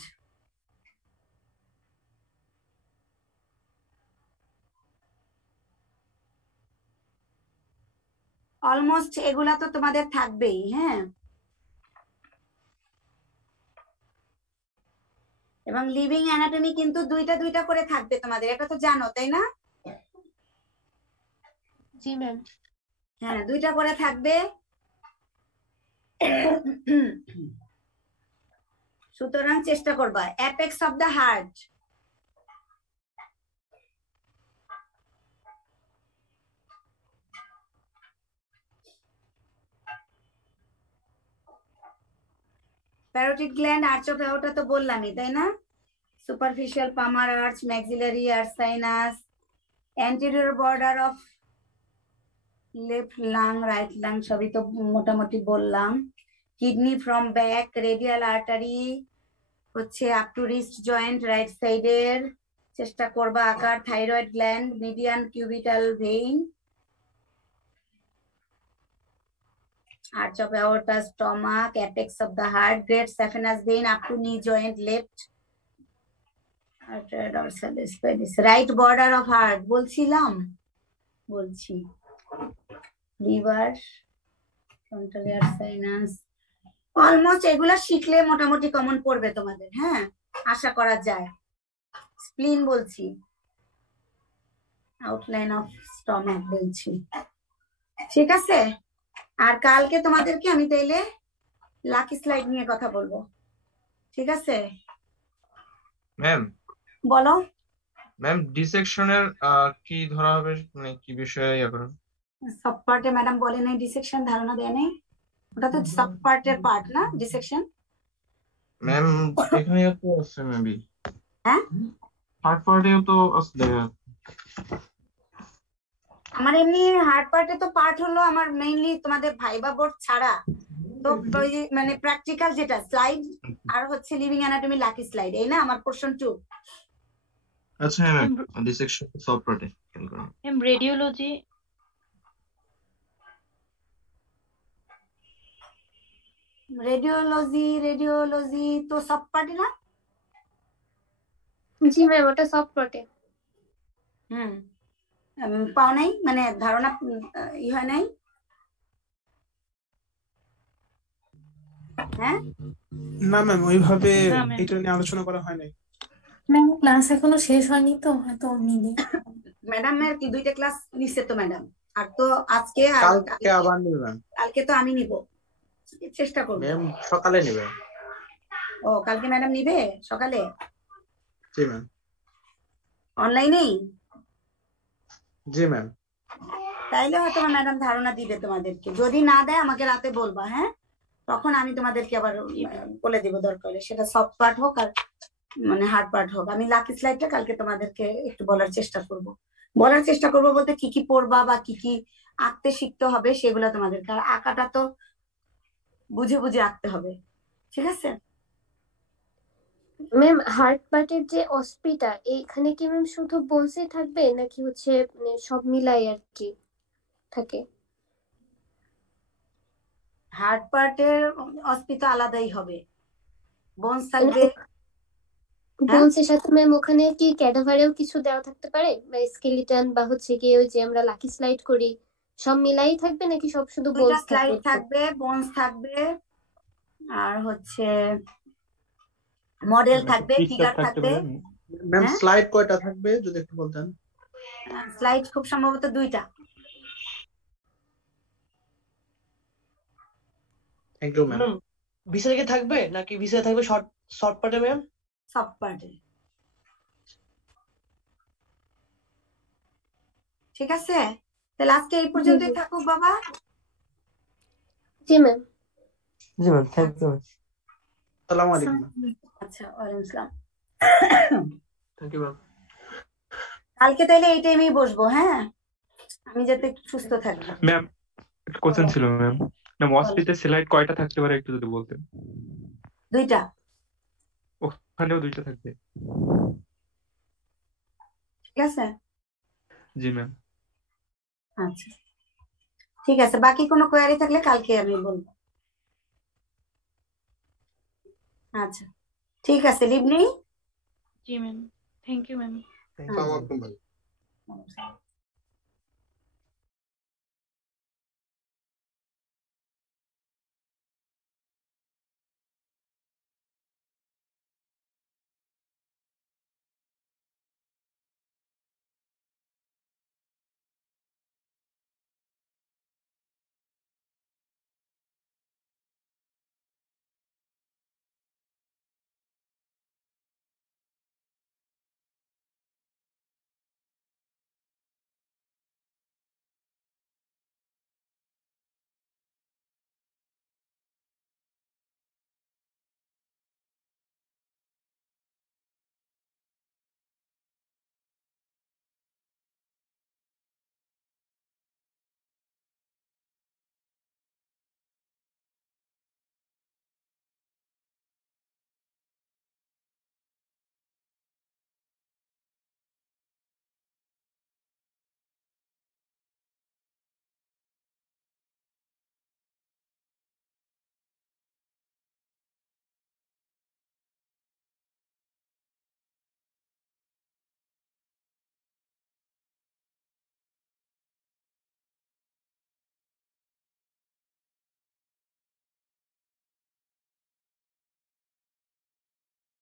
almost এগুলা তো তোমাদের থাকবেই। হ্যাঁ, এবং লিভিং অ্যানাটমি কিন্তু দুইটা দুইটা করে থাকবে তোমাদের, এটা তো জানো তাই না? জি ম্যাম। হ্যাঁ, দুইটা করে থাকবে। সুতরাং চেষ্টা করবা apex of the heart, parotid gland, arch of aorta তো বললামই তাই না? Superficial palmar arch, maxillary air sinus, anterior border of left lung, right lung সবই তো মোটামুটি বললাম। Kidney from back, radial artery হচ্ছে up to wrist joint right সাইডের, চেষ্টা করবা আকার, thyroid gland, median cubital vein, arch of aorta, stomach, apex of the heart, great saphenous vein up to knee joint left, right border of heart বলছিলাম, বলছি liver, frontal air sinus, almost এগুলা শিখলে মোটামুটি common পড়বে তোমাদের। হ্যাঁ, আশা করা যায়। স্প্লিন বলছি, আউটলাইন অফ স্টমাক বলছি, ঠিক আছে? আর কালকে তোমাদেরকে আমি তাইলে লাকি স্লাইড নিয়ে কথা বলবো, ঠিক আছে? ম্যাম বলো। ম্যাম ডিসেকশনের কি ধরা হবে, মানে কি বিষয়ে ইয়া করা? সাব পার্টে ম্যাডাম বলে নাই ডিসেকশন, ধারণা দেয় নাই, ওটা তো সাব পার্টের পার্ট না ডিসেকশন। ম্যাম এখানেও তো আছে মেবি, হ্যাঁ থার্ড পার্টেও তো আছে দেখা। আমার এমনি হার্ড পার্টে তো পার্ট হলো আমার মেইনলি তোমাদের ভাইবা বোর্ড ছাড়া তো ওই যে মানে প্র্যাকটিক্যাল যেটা স্লাইড আর হচ্ছে লিভিং অ্যানাটমি লাকি স্লাইড, এই না আমার পোরশন 2। আচ্ছা ম্যাম ডিসেকশন সব পার্টে খেয়াল করুন। ম্যাম রেডিওলজি, রেডিওলজি তো সব পার্টে না? জি ম্যাম, ওটা সব পার্টে। পাও নাই, মানে ধারণা ই হয় নাই? হ্যাঁ না ম্যাম, ওইভাবে না ম্যাম। এটা নিয়ে আলোচনা করা হয় নাই। ম্যাম ক্লাস এখনো শেষ হয়নি তো, হয়তো নিবে। ম্যাডামের কি 2টা ক্লাস নিচ্ছে তো ম্যাডাম, আর তো আজকে আর কালকে আবার নিবে ম্যাম। কালকে তো আমি নিব, চেষ্টা করব। ম্যাম সকালে নিবে। ও কালকে ম্যাডাম নিবে সকালে? জি ম্যাম। অনলাইনেই? জি ম্যাম। তাইলে হয়তো ম্যাডাম ধারণা দিবে তোমাদেরকে, যদি না দেয় আমাকে রাতে বলবা। হ্যাঁ, তখন আমি তোমাদেরকে আবার বলে দিব দরকার হলে, সেটা সফট পার্ট হোক আর মানে হার্ড পার্ট হোক। আমি লাকি স্লাইডটা কালকে তোমাদেরকে একটু বলার চেষ্টা করব বলতে কি কি পড়বা বা কি কি আঁকতে শিখতে হবে সেগুলো তোমাদেরকে, আর আঁকাটা তো বুঝে বুঝে আঁকতে হবে, ঠিক আছে? ম্যাম হার্ট পার্টের যে অস্পিটা, এইখানে কি ম্যাম শুধু বোনসে থাকবে নাকি হচ্ছে মানে সব মিলাই আর কি থাকে? হার্ড পার্টের অস্পিতা আলাদাই হবে, বোনস থাকবে। বোনসের সাথে ম্যাম ওখানে কি ক্যাডাভারেও কিছু দেওয়া থাকতে পারে, বা স্কেলিটন বা হচ্ছে কি ওই যে আমরা লাকি স্লাইড করি সব মিলাই থাকবে নাকি সব শুধু দুইটা বোনস স্লাইড থাকবে? থাকবে, বোনস থাকবে, আর হচ্ছে মডেল থাকবে, ফিগার থাকবে। ম্যাম স্লাইড কয়টা থাকবে যদি একটু বলতেন? স্লাইড খুব সম্ভবত 2টা। Thank you ma'am. Ma'am visa থেকে থাকবে নাকি ভিসা থাকবে শর্ট শর্ট পার্টে ম্যাম? সব পার্টে। ঠিক আছে, তাহলে আজকে এই পর্যন্তই থাকুক বাবা। জি ম্যাম। জি ম্যাম, থ্যাংক ইউ। আসসালামু আলাইকুম। আচ্ছা, ওয়ালাইকুম আসসালাম। Thank you ma'am. কালকে তাহলে এই টাইমেই বসবো, হ্যাঁ, আমি যাতে একটু সুস্থ থাকি। ম্যাম একটা কোশ্চেন ছিল ম্যাম। ম্যাম ওয়াসপিতে স্লাইড কয়টা থাকতে পারে একটু যদি বলতেন। 2টা। ওখানেও 2টা থাকবে? ঠিক আছে। জি ম্যাম। আচ্ছা ঠিক আছে, বাকি কোনো কোয়ারি থাকলে কালকে আমি বলবো। আচ্ছা ঠিক আছে লিবলি। জি ম্যাম, থ্যাংক ইউ ম্যাম। আসসালামু আলাইকুম ভাই।